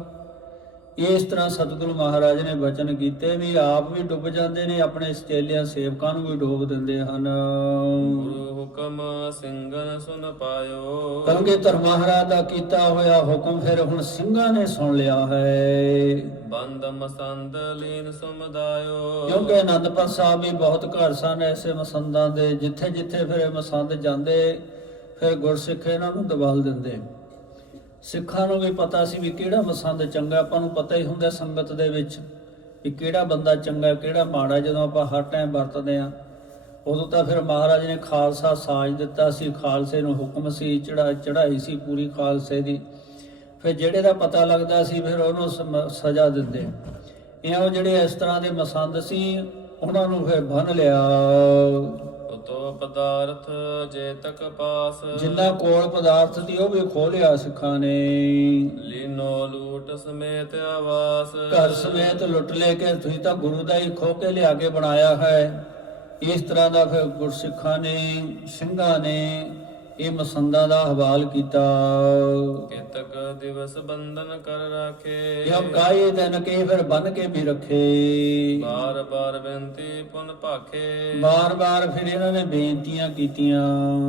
ਇਸ ਤਰ੍ਹਾਂ ਸਤਿਗੁਰੂ ਮਹਾਰਾਜ ਨੇ ਬਚਨ ਕੀਤੇ ਵੀ ਆਪ ਵੀ ਡੁੱਬ ਜਾਂਦੇ ਨੇ ਆਪਣੇ ਚੇਲਿਆਂ ਸੇਵਕਾਂ ਨੂੰ ਵੀ ਡੋਬ ਦਿੰਦੇ ਹਨ। ਗੁਰੂ ਹੁਕਮ ਸਿੰਘਨ ਸੁਨ ਪਾਇਓ। ਕਲਗੇ ਧਰ ਮਹਾਰਾਜ ਦਾ ਕੀਤਾ ਹੋਇਆ ਹੁਕਮ ਫਿਰ ਹੁਣ ਸਿੰਘਾਂ ਨੇ ਸੁਣ ਲਿਆ ਹੈ। ਬੰਦ ਮਸੰਦ ਲੀਨ ਸਮਦਾਇਓ। ਕਿਉਂਕਿ ਅਨੰਦਪੁਰ ਸਾਹਿਬ ਵੀ ਬਹੁਤ ਘਰ ਸਨ ਐਸੇ ਮਸੰਦਾਂ ਦੇ ਜਿੱਥੇ ਜਿੱਥੇ ਫਿਰ ਮਸੰਦ ਜਾਂਦੇ ਫਿਰ ਗੁਰਸਿੱਖ ਇਹਨਾਂ ਨੂੰ ਦਬਾਲ ਦਿੰਦੇ। ਸਿੱਖਾਂ ਨੂੰ ਵੀ ਪਤਾ ਸੀ ਵੀ ਕਿਹੜਾ ਮਸੰਦ ਚੰਗਾ, ਆਪਾਂ ਨੂੰ ਪਤਾ ਹੀ ਹੁੰਦਾ ਸੰਗਤ ਦੇ ਵਿੱਚ ਵੀ ਕਿਹੜਾ ਬੰਦਾ ਚੰਗਾ, ਕਿਹੜਾ ਮਾੜਾ, ਜਦੋਂ ਆਪਾਂ ਹਰ ਟਾਈਮ ਵਰਤਦੇ ਆ ਉਦੋਂ ਤਾਂ ਫਿਰ ਮਹਾਰਾਜ ਨੇ ਖਾਲਸਾ ਸਾਜ ਦਿੱਤਾ ਸੀ, ਖਾਲਸੇ ਨੂੰ ਹੁਕਮ ਸੀ ਚੜਾ ਚੜਾਈ ਸੀ ਪੂਰੀ ਖਾਲਸੇ ਦੀ। ਫਿਰ ਜਿਹੜੇ ਦਾ ਪਤਾ ਲੱਗਦਾ ਸੀ, ਫਿਰ ਉਹਨੂੰ ਸਮ- ਸਜ਼ਾ ਦਿੰਦੇ। ਇਉਂ ਜਿਹੜੇ ਇਸ ਤਰ੍ਹਾਂ ਦੇ ਮਸੰਦ ਸੀ, ਉਹਨਾਂ ਨੂੰ ਫਿਰ ਬੰਨ ਲਿਆ। ਉਤੋ ਪਦਾਰਥ ਜੇ ਤਕ ਪਾਸ ਜਿੰਨਾ ਕੋਲ ਪਦਾਰਥ ਦੀ ਉਹ ਵੀ ਖੋਲਿਆ ਸਿੱਖਾਂ ਨੇ। ਲੀਨੋ ਲੂਟ ਸਮੇਤ ਆਵਾਸ। ਘਰ ਸਮੇਤ ਲੁੱਟ ਲੈ ਕੇ ਤੁਸੀਂ ਤਾਂ ਗੁਰੂ ਦਾ ਹੀ ਖੋ ਕੇ ਲਿਆ ਕੇ ਬਣਾਇਆ ਹੈ। ਇਸ ਤਰ੍ਹਾਂ ਦਾ ਫਿਰ ਗੁਰਸਿੱਖਾਂ ਨੇ ਸਿੰਘਾਂ ਨੇ ਇਹ ਮਸੰਦਾਂ ਦਾ ਹਵਾਲ ਕੀਤਾ। ਕਿਤਕ ਦਿਵਸ ਬੰਧਨ ਕਰ ਰਾਖੇ। ਇਹ ਕਾਏ ਦਿਨ ਕੇ ਫਿਰ ਬੰਨ ਕੇ ਵੀ ਰੱਖੇ। ਬਾਰ ਬਾਰ ਬੇਨਤੀ ਪੁਨ ਭਾਖੇ। ਬਾਰ-ਬਾਰ ਫਿਰ ਇਹਨਾਂ ਨੇ ਬੇਨਤੀਆਂ ਕੀਤੀਆਂ।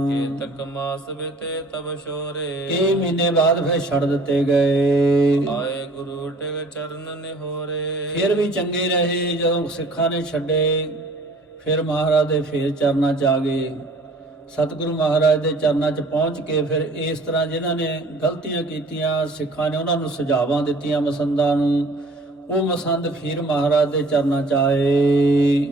ਕਿਤਕ ਮਾਸ ਬਿਤੇ ਤਬ ਸ਼ੋਰੇ। ਕਈ ਮਹੀਨੇ ਬਾਅਦ ਫਿਰ ਛੱਡ ਦਿੱਤੇ ਗਏ। ਆਏ ਗੁਰੂ ਟਿਕ ਚਰਨ ਨਿਹੋਰੇ। ਫਿਰ ਵੀ ਚੰਗੇ ਰਹੇ ਜਦੋਂ ਸਿੱਖਾਂ ਨੇ ਛੱਡੇ। ਫਿਰ ਮਹਾਰਾਜ ਦੇ ਫੇਰ ਚਰਨਾਂ 'ਚ ਆ ਗਏ। ਸਤਿਗੁਰੂ ਮਹਾਰਾਜ ਦੇ ਚਰਨਾਂ 'ਚ ਪਹੁੰਚ ਕੇ ਫਿਰ ਇਸ ਤਰ੍ਹਾਂ ਜਿਨ੍ਹਾਂ ਨੇ ਗਲਤੀਆਂ ਕੀਤੀਆਂ, ਸਿੱਖਾਂ ਨੇ ਉਹਨਾਂ ਨੂੰ ਸੁਝਾਵਾਂ ਦਿੱਤੀਆਂ ਮਸੰਦਾਂ ਨੂੰ। ਉਹ ਮਸੰਦ ਫਿਰ ਮਹਾਰਾਜ ਦੇ ਚਰਨਾਂ 'ਚ ਆਏ।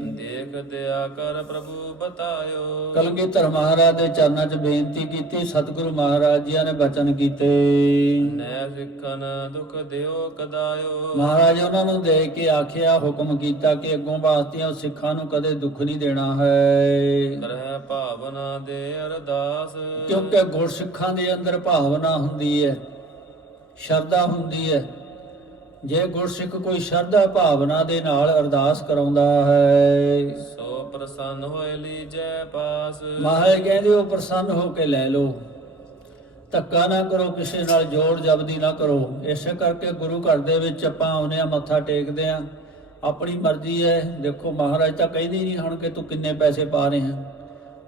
ਦੇਖ ਦਿਆ ਕਰ ਪ੍ਰਭੂ ਬਤਾਇਓ। ਕਲਗੀਧਰ ਮਹਾਰਾਜ ਦੇ ਚਰਨਾਂ 'ਚ ਬੇਨਤੀ ਕੀਤੀ ਸਤਿਗੁਰੂ ਮਹਾਰਾਜ ਜੀ ਨੇ ਬਚਨ ਕੀਤੇ। ਨੈ ਸਿੱਖਨ ਦੁਖ ਦਿਓ ਕਦਾਇਓ। ਮਹਾਰਾਜ ਉਹਨਾਂ ਨੂੰ ਦੇਖ ਕੇ ਆਖਿਆ ਹੁਕਮ ਕੀਤਾ ਕਿ ਅੱਗੋਂ ਵਾਸਤਿਆਂ ਸਿੱਖਾਂ ਨੂੰ ਕਦੇ ਦੁੱਖ ਨਹੀਂ ਦੇਣਾ ਹੈ। ਕਰਹਿ ਭਾਵਨਾ ਦੇ ਅਰਦਾਸ। ਕਿਉਂਕਿ ਗੁਰਸਿੱਖਾਂ ਦੇ ਅੰਦਰ ਭਾਵਨਾ ਹੁੰਦੀ ਹੈ ਸ਼ਰਧਾ ਹੁੰਦੀ ਹੈ ਜੇ ਗੁਰਸਿੱਖ ਕੋਈ ਸ਼ਰਧਾ ਭਾਵਨਾ ਦੇ ਨਾਲ ਅਰਦਾਸ ਕਰਾਉਂਦਾ ਹੈ। ਸੋ ਪ੍ਰਸੰਨ ਹੋਏ ਲੀਜੈ ਪਾਸ। ਮਹਾਰਾਜ ਕਹਿੰਦੇ ਉਹ ਪ੍ਰਸੰਨ ਹੋ ਕੇ ਲੈ ਲਓ। ਧੱਕਾ ਨਾ ਕਰੋ ਕਿਸੇ ਨਾਲ ਜੋੜ ਜਬਦੀ ਨਾ ਕਰੋ। ਇਸੇ ਕਰਕੇ ਗੁਰੂ ਘਰ ਦੇ ਵਿੱਚ ਆਪਾਂ ਆਉਂਦੇ ਆ ਮੱਥਾ ਟੇਕਦੇ ਆ ਆਪਣੀ ਮਰਜ਼ੀ ਹੈ। ਦੇਖੋ ਮਹਾਰਾਜ ਤਾਂ ਕਹਿੰਦੇ ਨਹੀਂ ਹੁਣ ਕਿ ਤੂੰ ਕਿੰਨੇ ਪੈਸੇ ਪਾ ਰਹੇ। ਹੈ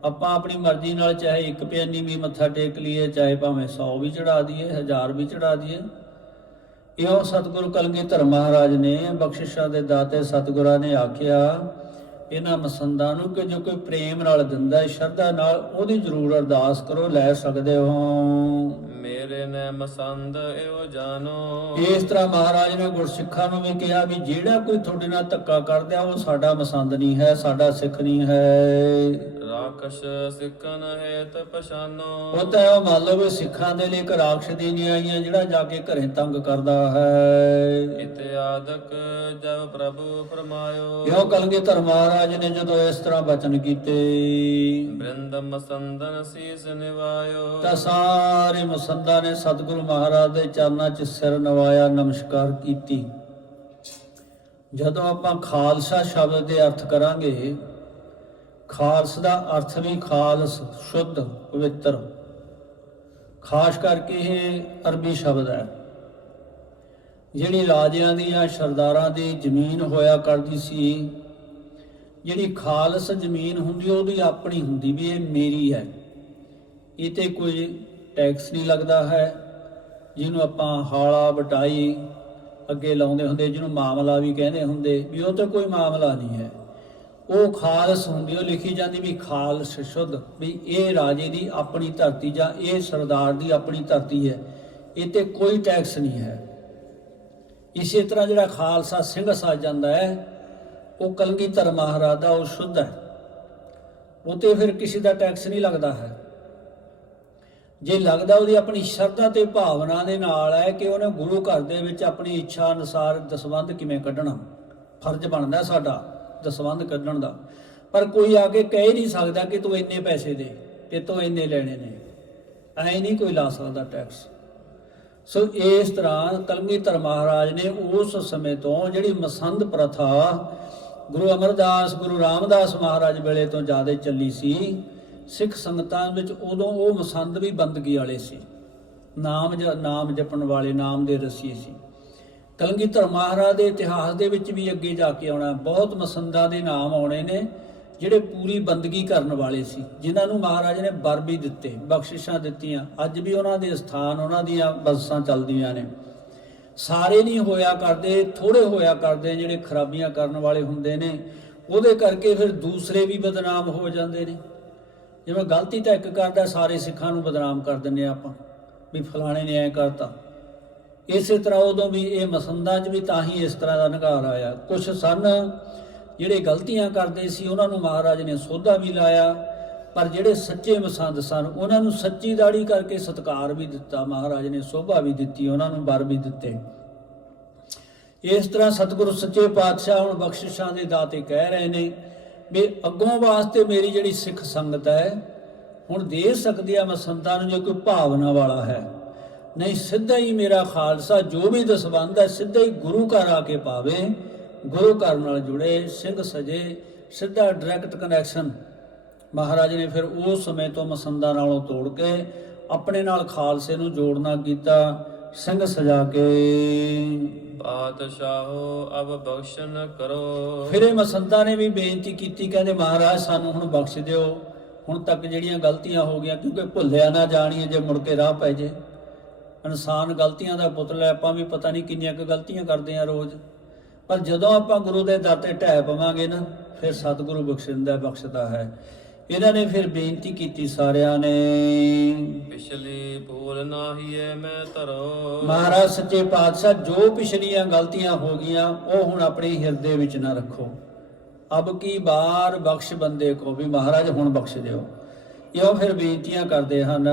ਆਪਾਂ ਆਪਣੀ ਮਰਜ਼ੀ ਨਾਲ ਚਾਹੇ ਇੱਕ ਪਿਆਨੀ ਵੀ ਮੱਥਾ ਟੇਕ ਲਈਏ ਚਾਹੇ ਭਾਵੇਂ 100 ਵੀ ਚੜਾ ਦਈਏ 1000 ਵੀ ਚੜਾ ਦਈਏ। ਇਹੋ ਸਤਿਗੁਰੂ ਕਲਗੀਧਰ ਮਹਾਰਾਜ ਨੇ ਬਖਸ਼ਿਸ਼ਾਂ ਦੇ ਦਾਤੇ ਸਤਿਗੁਰਾਂ ਨੇ ਆਖਿਆ ਇਹਨਾਂ ਮਸੰਦਾਂ ਨੂੰ ਕਿ ਜੋ ਕੋਈ ਪ੍ਰੇਮ ਨਾਲ ਦਿੰਦਾ ਹੈ ਸ਼ਰਧਾ ਨਾਲ ਉਹਦੀ ਜ਼ਰੂਰ ਅਰਦਾਸ ਕਰੋ ਲੈ ਸਕਦੇ ਹੋ। ਮੇਰੇ ਨੇ ਮਸੰਦ ਇਹੋ ਜਾਨੋ ਇਸ ਤਰ੍ਹਾਂ ਮਹਾਰਾਜ ਨੇ ਗੁਰਸਿੱਖਾਂ ਨੂੰ ਵੀ ਕਿਹਾ ਵੀ ਜਿਹੜਾ ਕੋਈ ਤੁਹਾਡੇ ਨਾਲ ਧੱਕਾ ਕਰਦਾ ਉਹ ਸਾਡਾ ਮਸੰਦ ਨਹੀਂ ਹੈ ਸਾਡਾ ਸਿੱਖ ਨਹੀਂ ਹੈ। ਰਾਖਸ਼ ਸਿੱਖਨ ਹੇਤ ਪਛਾਨੋ। ਉਹ ਤਾਂ ਇਹ ਮੰਨ ਲਓ ਵੀ ਸਿੱਖਾਂ ਦੇ ਲਈ ਇੱਕ ਰਾਖਸ਼ ਦੀ ਨਹੀਂ ਆਈਆਂ ਜਿਹੜਾ ਜਾ ਕੇ ਘਰੇ ਤੰਗ ਕਰਦਾ ਹੈ। ਇਤਿਆਦਕ ਜਬ ਪ੍ਰਭੂ ਫਰਮਾਇਓ। ਇਹੋ ਕਲਗੀਧਰ ਮਹਾਰਾਜ ਨੇ ਜਦੋਂ ਇਸ ਤਰ੍ਹਾਂ ਬਚਨ ਕੀਤੇ। ਬ੍ਰਿੰਦ ਮਸੰਦਨ ਸੀਸ ਨਿਵਾਇਓ। ਤਾਂ ਸਾਰੇ ਮੁਸੰਦਾਂ ਨੇ ਸਤਿਗੁਰੂ ਮਹਾਰਾਜ ਦੇ ਚਰਨਾਂ 'ਚ ਸਿਰ ਨਵਾਇਆ ਨਮਸਕਾਰ ਕੀਤੀ। ਜਦੋਂ ਆਪਾਂ ਖਾਲਸਾ ਸ਼ਬਦ ਦੇ ਅਰਥ ਕਰਾਂਗੇ ਖਾਲਸ ਦਾ ਅਰਥ ਵੀ ਖਾਲਸ ਸ਼ੁੱਧ, ਪਵਿੱਤਰ। ਖਾਸ ਕਰਕੇ ਇਹ ਅਰਬੀ ਸ਼ਬਦ ਹੈ। ਜਿਹੜੀ ਰਾਜਿਆਂ ਦੀ ਜਾਂ ਸਰਦਾਰਾਂ ਦੀ ਜ਼ਮੀਨ ਹੋਇਆ ਕਰਦੀ ਸੀ, ਜਿਹੜੀ ਖਾਲਸ ਜ਼ਮੀਨ ਹੁੰਦੀ, ਉਹਦੀ ਆਪਣੀ ਹੁੰਦੀ ਵੀ ਇਹ ਮੇਰੀ ਹੈ। ਇਹ ਤੇ ਕੋਈ ਟੈਕਸ ਨਹੀਂ ਲੱਗਦਾ ਹੈ, ਜਿਹਨੂੰ ਆਪਾਂ ਹਾਲਾ ਵਟਾਈ ਅੱਗੇ ਲਾਉਂਦੇ ਹੁੰਦੇ, ਜਿਹਨੂੰ ਮਾਮਲਾ ਵੀ ਕਹਿੰਦੇ ਹੁੰਦੇ, ਵੀ ਉਹ ਤੇ ਕੋਈ ਮਾਮਲਾ ਨਹੀਂ ਹੈ। ਉਹ ਖਾਲਸ ਹੁੰਦੀ ਉਹ ਲਿਖੀ ਜਾਂਦੀ ਵੀ ਖਾਲਸ ਸ਼ੁੱਧ, ਵੀ ਇਹ ਰਾਜੇ ਦੀ ਆਪਣੀ ਧਰਤੀ ਜਾਂ ਇਹ ਸਰਦਾਰ ਦੀ ਆਪਣੀ ਧਰਤੀ ਹੈ ਇਹ ਤੇ ਕੋਈ ਟੈਕਸ ਨਹੀਂ ਹੈ। ਇਸੇ ਤਰ੍ਹਾਂ ਜਿਹੜਾ ਖਾਲਸਾ ਸਿੰਘ ਸਾ ਜਾਂਦਾ ਹੈ, ਉਹ ਕਲਗੀਧਰ ਮਹਾਰਾਜ ਦਾ ਉਹ ਸ਼ੁੱਧ ਹੈ। ਉਹ ਤੇ ਫਿਰ ਕਿਸੇ ਦਾ ਟੈਕਸ ਨਹੀਂ ਲੱਗਦਾ ਹੈ। ਜੇ ਲੱਗਦਾ ਉਹਦੀ ਆਪਣੀ ਸ਼ਰਧਾ ਤੇ ਭਾਵਨਾ ਦੇ ਨਾਲ ਹੈ ਕਿ ਉਹਨੇ ਗੁਰੂ ਘਰ ਦੇ ਵਿੱਚ ਆਪਣੀ ਇੱਛਾ ਅਨੁਸਾਰ ਦਸਵੰਧ ਕਿਵੇਂ ਕੱਢਣਾ, ਫਰਜ਼ ਬਣਦਾ ਸਾਡਾ। ਦਸਵੰਧ ਕੱਢਣ ਦਾ। ਪਰ ਕੋਈ ਆ ਕੇ ਕਹਿ ਨਹੀਂ ਸਕਦਾ ਕਿ ਤੂੰ ਇੰਨੇ ਪੈਸੇ ਦੇ ਤੇ ਤੂੰ ਇੰਨੇ ਲੈਣੇ ਨੇ। ਐ ਨਹੀਂ ਕੋਈ ਲਾ ਸਕਦਾ ਟੈਕਸ ਸੋ ਇਸ ਤਰ੍ਹਾਂ ਕਲਗੀਧਰ ਮਹਾਰਾਜ ਨੇ ਉਸ ਸਮੇਂ ਤੋਂ ਜਿਹੜੀ ਮਸੰਦ ਪ੍ਰਥਾ ਗੁਰੂ ਅਮਰਦਾਸ, ਗੁਰੂ ਰਾਮਦਾਸ ਮਹਾਰਾਜ ਵੇਲੇ ਤੋਂ ਜ਼ਿਆਦਾ ਚੱਲੀ ਸੀ, ਸਿੱਖ ਸੰਗਤਾਂ ਵਿੱਚ ਉਦੋਂ ਉਹ ਮਸੰਦ ਵੀ ਬੰਦਗੀ ਵਾਲੇ ਸੀ। ਨਾਮ ਨਾਮ ਜਪਣ ਵਾਲੇ, ਨਾਮ ਦੇ ਰਸੀ ਸੀ। ਕਲਗੀਧਰ ਮਹਾਰਾਜ ਦੇ ਇਤਿਹਾਸ ਦੇ ਵਿੱਚ ਵੀ ਅੱਗੇ ਜਾ ਕੇ ਆਉਣਾ, ਬਹੁਤ ਮਸੰਦਾਂ ਦੇ ਨਾਮ ਆਉਣੇ ਨੇ, ਜਿਹੜੇ ਪੂਰੀ ਬੰਦਗੀ ਕਰਨ ਵਾਲੇ ਸੀ, ਜਿਨ੍ਹਾਂ ਨੂੰ ਮਹਾਰਾਜ ਨੇ ਵਰ ਵੀ ਦਿੱਤੇ, ਬਖਸ਼ਿਸ਼ਾਂ ਦਿੱਤੀਆਂ, ਅੱਜ ਵੀ ਉਹਨਾਂ ਦੇ ਸਥਾਨ, ਉਹਨਾਂ ਦੀਆਂ ਬੱਸਾਂ ਚੱਲਦੀਆਂ ਨੇ। ਸਾਰੇ ਨਹੀਂ ਹੋਇਆ ਕਰਦੇ ਥੋੜੇ ਹੋਇਆ ਕਰਦੇ, ਜਿਹੜੇ ਖਰਾਬੀਆਂ ਕਰਨ ਵਾਲੇ ਹੁੰਦੇ ਨੇ, ਉਹਦੇ ਕਰਕੇ ਫਿਰ ਦੂਸਰੇ ਵੀ ਬਦਨਾਮ ਹੋ ਜਾਂਦੇ ਨੇ। ਜਿਵੇਂ ਗਲਤੀ ਤਾਂ ਇੱਕ ਕਰਦਾ, ਸਾਰੇ ਸਿੱਖਾਂ ਨੂੰ ਬਦਨਾਮ ਕਰ ਦਿੰਦੇ ਆ ਆਪਾਂ, ਵੀ ਫਲਾਣੇ ਨੇ ਐ ਕਰਤਾ। ਇਸੇ ਤਰ੍ਹਾਂ ਉਦੋਂ ਵੀ ਇਹ ਮਸੰਦਾਂ 'ਚ ਵੀ ਤਾਂ ਹੀ ਇਸ ਤਰ੍ਹਾਂ ਦਾ ਨਿਘਾਰ ਆਇਆ। ਕੁਝ ਸਨ ਜਿਹੜੇ ਗਲਤੀਆਂ ਕਰਦੇ ਸੀ, ਉਹਨਾਂ ਨੂੰ ਮਹਾਰਾਜ ਨੇ ਸੋਧਾ ਵੀ ਲਾਇਆ, ਪਰ ਜਿਹੜੇ ਸੱਚੇ ਮਸੰਦ ਸਨ, ਉਹਨਾਂ ਨੂੰ ਸੱਚੀ ਦਾੜੀ ਕਰਕੇ ਸਤਕਾਰ ਵੀ ਦਿੱਤਾ, ਮਹਾਰਾਜ ਨੇ ਸੋਭਾ ਵੀ ਦਿੱਤੀ, ਉਹਨਾਂ ਨੂੰ ਵਰ ਵੀ ਦਿੱਤੇ। ਇਸ ਤਰ੍ਹਾਂ ਸਤਿਗੁਰੂ ਸੱਚੇ ਪਾਤਸ਼ਾਹ ਹੁਣ ਬਖਸ਼ਿਸ਼ਾਂ ਦੇ ਦਾਤੇ ਕਹਿ ਰਹੇ ਨੇ ਵੀ ਅੱਗੋਂ ਵਾਸਤੇ ਮੇਰੀ ਜਿਹੜੀ ਸਿੱਖ ਸੰਗਤ ਹੈ, ਹੁਣ ਦੇ ਸਕਦੀ ਆ ਮਸੰਤਾਂ ਨੂੰ ਜੇ ਕੋਈ ਭਾਵਨਾ ਵਾਲਾ ਹੈ। ਨਹੀਂ ਸਿੱਧਾ ਹੀ ਮੇਰਾ ਖਾਲਸਾ ਜੋ ਵੀ ਦਸਵੰਦ ਹੈ ਸਿੱਧਾ ਹੀ ਗੁਰੂ ਘਰ ਆ ਕੇ ਪਾਵੇ। ਗੁਰੂ ਘਰ ਨਾਲ ਜੁੜੇ ਸਿੰਘ ਸਜੇ ਸਿੱਧਾ ਡਾਇਰੈਕਟ ਕਨੈਕਸ਼ਨ ਮਹਾਰਾਜ ਨੇ ਫਿਰ ਉਸ ਸਮੇਂ ਤੋਂ ਮਸੰਦਾਂ ਨਾਲੋਂ ਤੋੜ ਕੇ ਆਪਣੇ ਨਾਲ ਖਾਲਸੇ ਨੂੰ ਜੋੜਨਾ ਕੀਤਾ ਸਿੰਘ ਸਜਾ ਕੇ। ਪਾਤਸ਼ਾਹੋ ਅਬ ਬਖਸ਼ਨ ਕਰੋ। ਫਿਰ ਇਹ ਮਸੰਦਾਂ ਨੇ ਵੀ ਬੇਨਤੀ ਕੀਤੀ ਕਹਿੰਦੇ ਮਹਾਰਾਜ ਸਾਨੂੰ ਹੁਣ ਬਖਸ਼ ਦਿਓ। ਹੁਣ ਤੱਕ ਜਿਹੜੀਆਂ ਗਲਤੀਆਂ ਹੋ ਗਈਆਂ ਕਿਉਂਕਿ ਭੁੱਲਿਆ ਨਾ ਜਾਣੀਏ ਜੇ ਮੁੜ ਕੇ ਰਾਹ ਪੈ ਜੇ। ਇਨਸਾਨ ਗਲਤੀਆਂ ਦਾ ਪੁਤਲਾ ਹੈ, ਆਪਾਂ ਵੀ ਪਤਾ ਨਹੀਂ ਕਿੰਨੀਆਂ ਕੁ ਗਲਤੀਆਂ ਕਰਦੇ ਆ ਰੋਜ਼। ਪਰ ਜਦੋਂ ਆਪਾਂ ਗੁਰੂ ਦੇ ਦਰ ਤੇ ਢਹਿ ਪਵਾਂਗੇ ਨਾ ਫਿਰ ਸਤਿਗੁਰੂ ਬਖਸ਼ਿੰਦਾ ਬਖਸ਼ਦਾ ਹੈ। ਇਹਨਾਂ ਨੇ ਫਿਰ ਬੇਨਤੀ ਕੀਤੀ ਸਾਰਿਆਂ ਨੇ। ਪਿਛਲੀ ਭੂਲ ਨਾਹੀਏ ਮੈਂ ਧਰੋ। ਮਹਾਰਾਜ ਸੱਚੇ ਪਾਤਸ਼ਾਹ ਜੋ ਪਿਛਲੀਆਂ ਗਲਤੀਆਂ ਹੋ ਗਈਆਂ ਉਹ ਹੁਣ ਆਪਣੇ ਹਿਰਦੇ ਵਿੱਚ ਨਾ ਰੱਖੋ। ਅਬ ਕੀ ਬਾਰ ਬਖਸ਼ ਬੰਦੇ ਕੋ ਵੀ ਮਹਾਰਾਜ ਹੁਣ ਬਖਸ਼ ਦਿਓ। ਇਹੋ ਫਿਰ ਬੇਨਤੀਆਂ ਕਰਦੇ ਹਨ।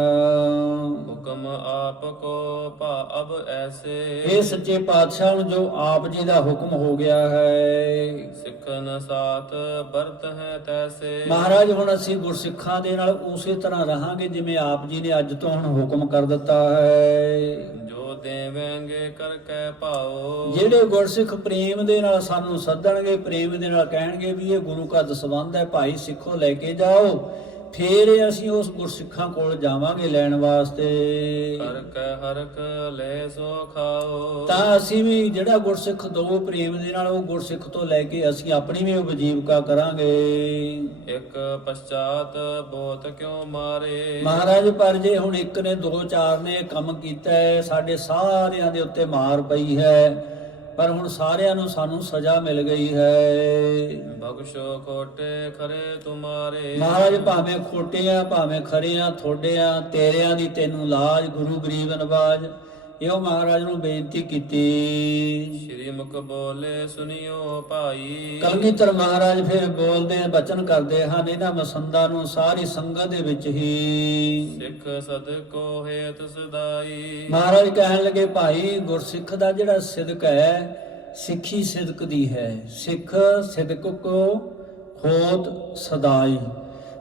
ਹੁਕਮ ਆਪ ਕੋ ਭਾ ਅਬ ਐਸੇ। ਇਹ ਸੱਚੇ ਪਾਤਸ਼ਾਹ ਨੂੰ ਜੋ ਆਪ ਜੀ ਦਾ ਹੁਕਮ ਹੋ ਗਿਆ ਹੈ। ਸਿੱਖਨ ਸਾਥ ਵਰਤ ਹੈ ਤੈਸੇ। ਮਹਾਰਾਜ ਹੁਣ ਅਸੀਂ ਗੁਰਸਿੱਖਾਂ ਦੇ ਨਾਲ ਉਸੇ ਤਰ੍ਹਾਂ ਰਹਾਂਗੇ ਜਿਵੇਂ ਆਪ ਜੀ ਨੇ ਅੱਜ ਤੋਂ ਹੁਣ ਹੁਕਮ ਕਰ ਦਿੱਤਾ ਹੈ। ਜੋ ਦੇਵਾਂਗੇ ਕਰ ਕੈ ਭਾਓ ਜਿਹੜੇ ਗੁਰਸਿੱਖ ਪ੍ਰੇਮ ਦੇ ਨਾਲ ਸਾਨੂੰ ਸੱਦਣਗੇ ਪ੍ਰੇਮ ਦੇ ਨਾਲ ਕਹਿਣਗੇ ਵੀ ਇਹ ਗੁਰੂ ਕਾ ਦਸਵੰਧ ਹੈ ਭਾਈ ਸਿੱਖੋ ਲੈ ਕੇ ਜਾਓ। ਫੇਰ ਅਸੀਂ ਉਸ ਗੁਰਸਿੱਖਾਂ ਕੋਲ ਜਾਵਾਂਗੇ ਲੈਣ ਵਾਸਤੇ। ਕਰ ਕੈ ਹਰਕ ਲੈ ਸੋ ਖਾਓ। ਤਾਂ ਅਸੀਂ ਵੀ ਜਿਹੜਾ ਗੁਰਸਿੱਖ ਦੋ ਪ੍ਰੇਮ ਦੇ ਨਾਲ ਉਹ ਗੁਰਸਿੱਖ ਤੋਂ ਲੈ ਕੇ ਅਸੀਂ ਆਪਣੀ ਵੀ ਉਪਜੀਵਕਾ ਕਰਾਂਗੇ। ਇੱਕ ਪਛਾਤ ਬਹੁਤ ਕਿਉ ਮਾਰੇ? ਮਹਾਰਾਜ ਪਰ ਜੇ ਹੁਣ ਇੱਕ ਨੇ ਦੋ ਚਾਰ ਨੇ ਕੰਮ ਕੀਤਾ ਹੈ ਸਾਡੇ ਸਾਰਿਆਂ ਦੇ ਉੱਤੇ ਮਾਰ ਪਈ ਹੈ। ਪਰ ਹੁਣ ਸਾਰਿਆਂ ਨੂੰ ਸਾਨੂੰ ਸਜ਼ਾ ਮਿਲ ਗਈ ਹੈ। ਬਖਸ਼ੋ ਖੋਟੇ ਖਰੇ ਤੁਮਾਰੇ। ਮਹਾਰਾਜ ਭਾਵੇਂ ਖੋਟੇ ਆ ਭਾਵੇਂ ਖਰੇ ਆ ਥੋੜੇ ਆ ਤੇਰਿਆਂ ਦੀ ਤੈਨੂੰ ਲਾਜ ਗੁਰੂ ਗਰੀਬ ਨਵਾਜ ਇਹੋ ਮਹਾਰਾਜ ਨੂੰ ਬੇਨਤੀ ਕੀਤੀ। ਸ਼੍ਰੀ ਮੁਖ ਬੋਲੇ ਸੁਨਿਓ ਭਾਈ। ਕਲਗੀਧਰ ਮਹਾਰਾਜ ਫਿਰ ਬੋਲਦੇ ਬਚਨ ਕਰਦੇ ਹਨ ਇਹਨਾਂ ਮਸੰਦਾਂ ਨੂੰ ਸਾਰੀ ਸੰਗਤ ਦੇ ਵਿੱਚ ਹੀ। ਸਿੱਖ ਸਦਕੋ ਹੇਤ ਸਦਾਈ। ਮਹਾਰਾਜ ਕਹਿਣ ਲੱਗੇ ਭਾਈ ਗੁਰਸਿੱਖ ਦਾ ਜਿਹੜਾ ਸਿਦਕ ਹੈ ਸਿੱਖੀ ਸਿਦਕ ਦੀ ਹੈ। ਸਿੱਖ ਸਿਦਕ ਕੋ ਹੋਤ ਸਦਾਈ।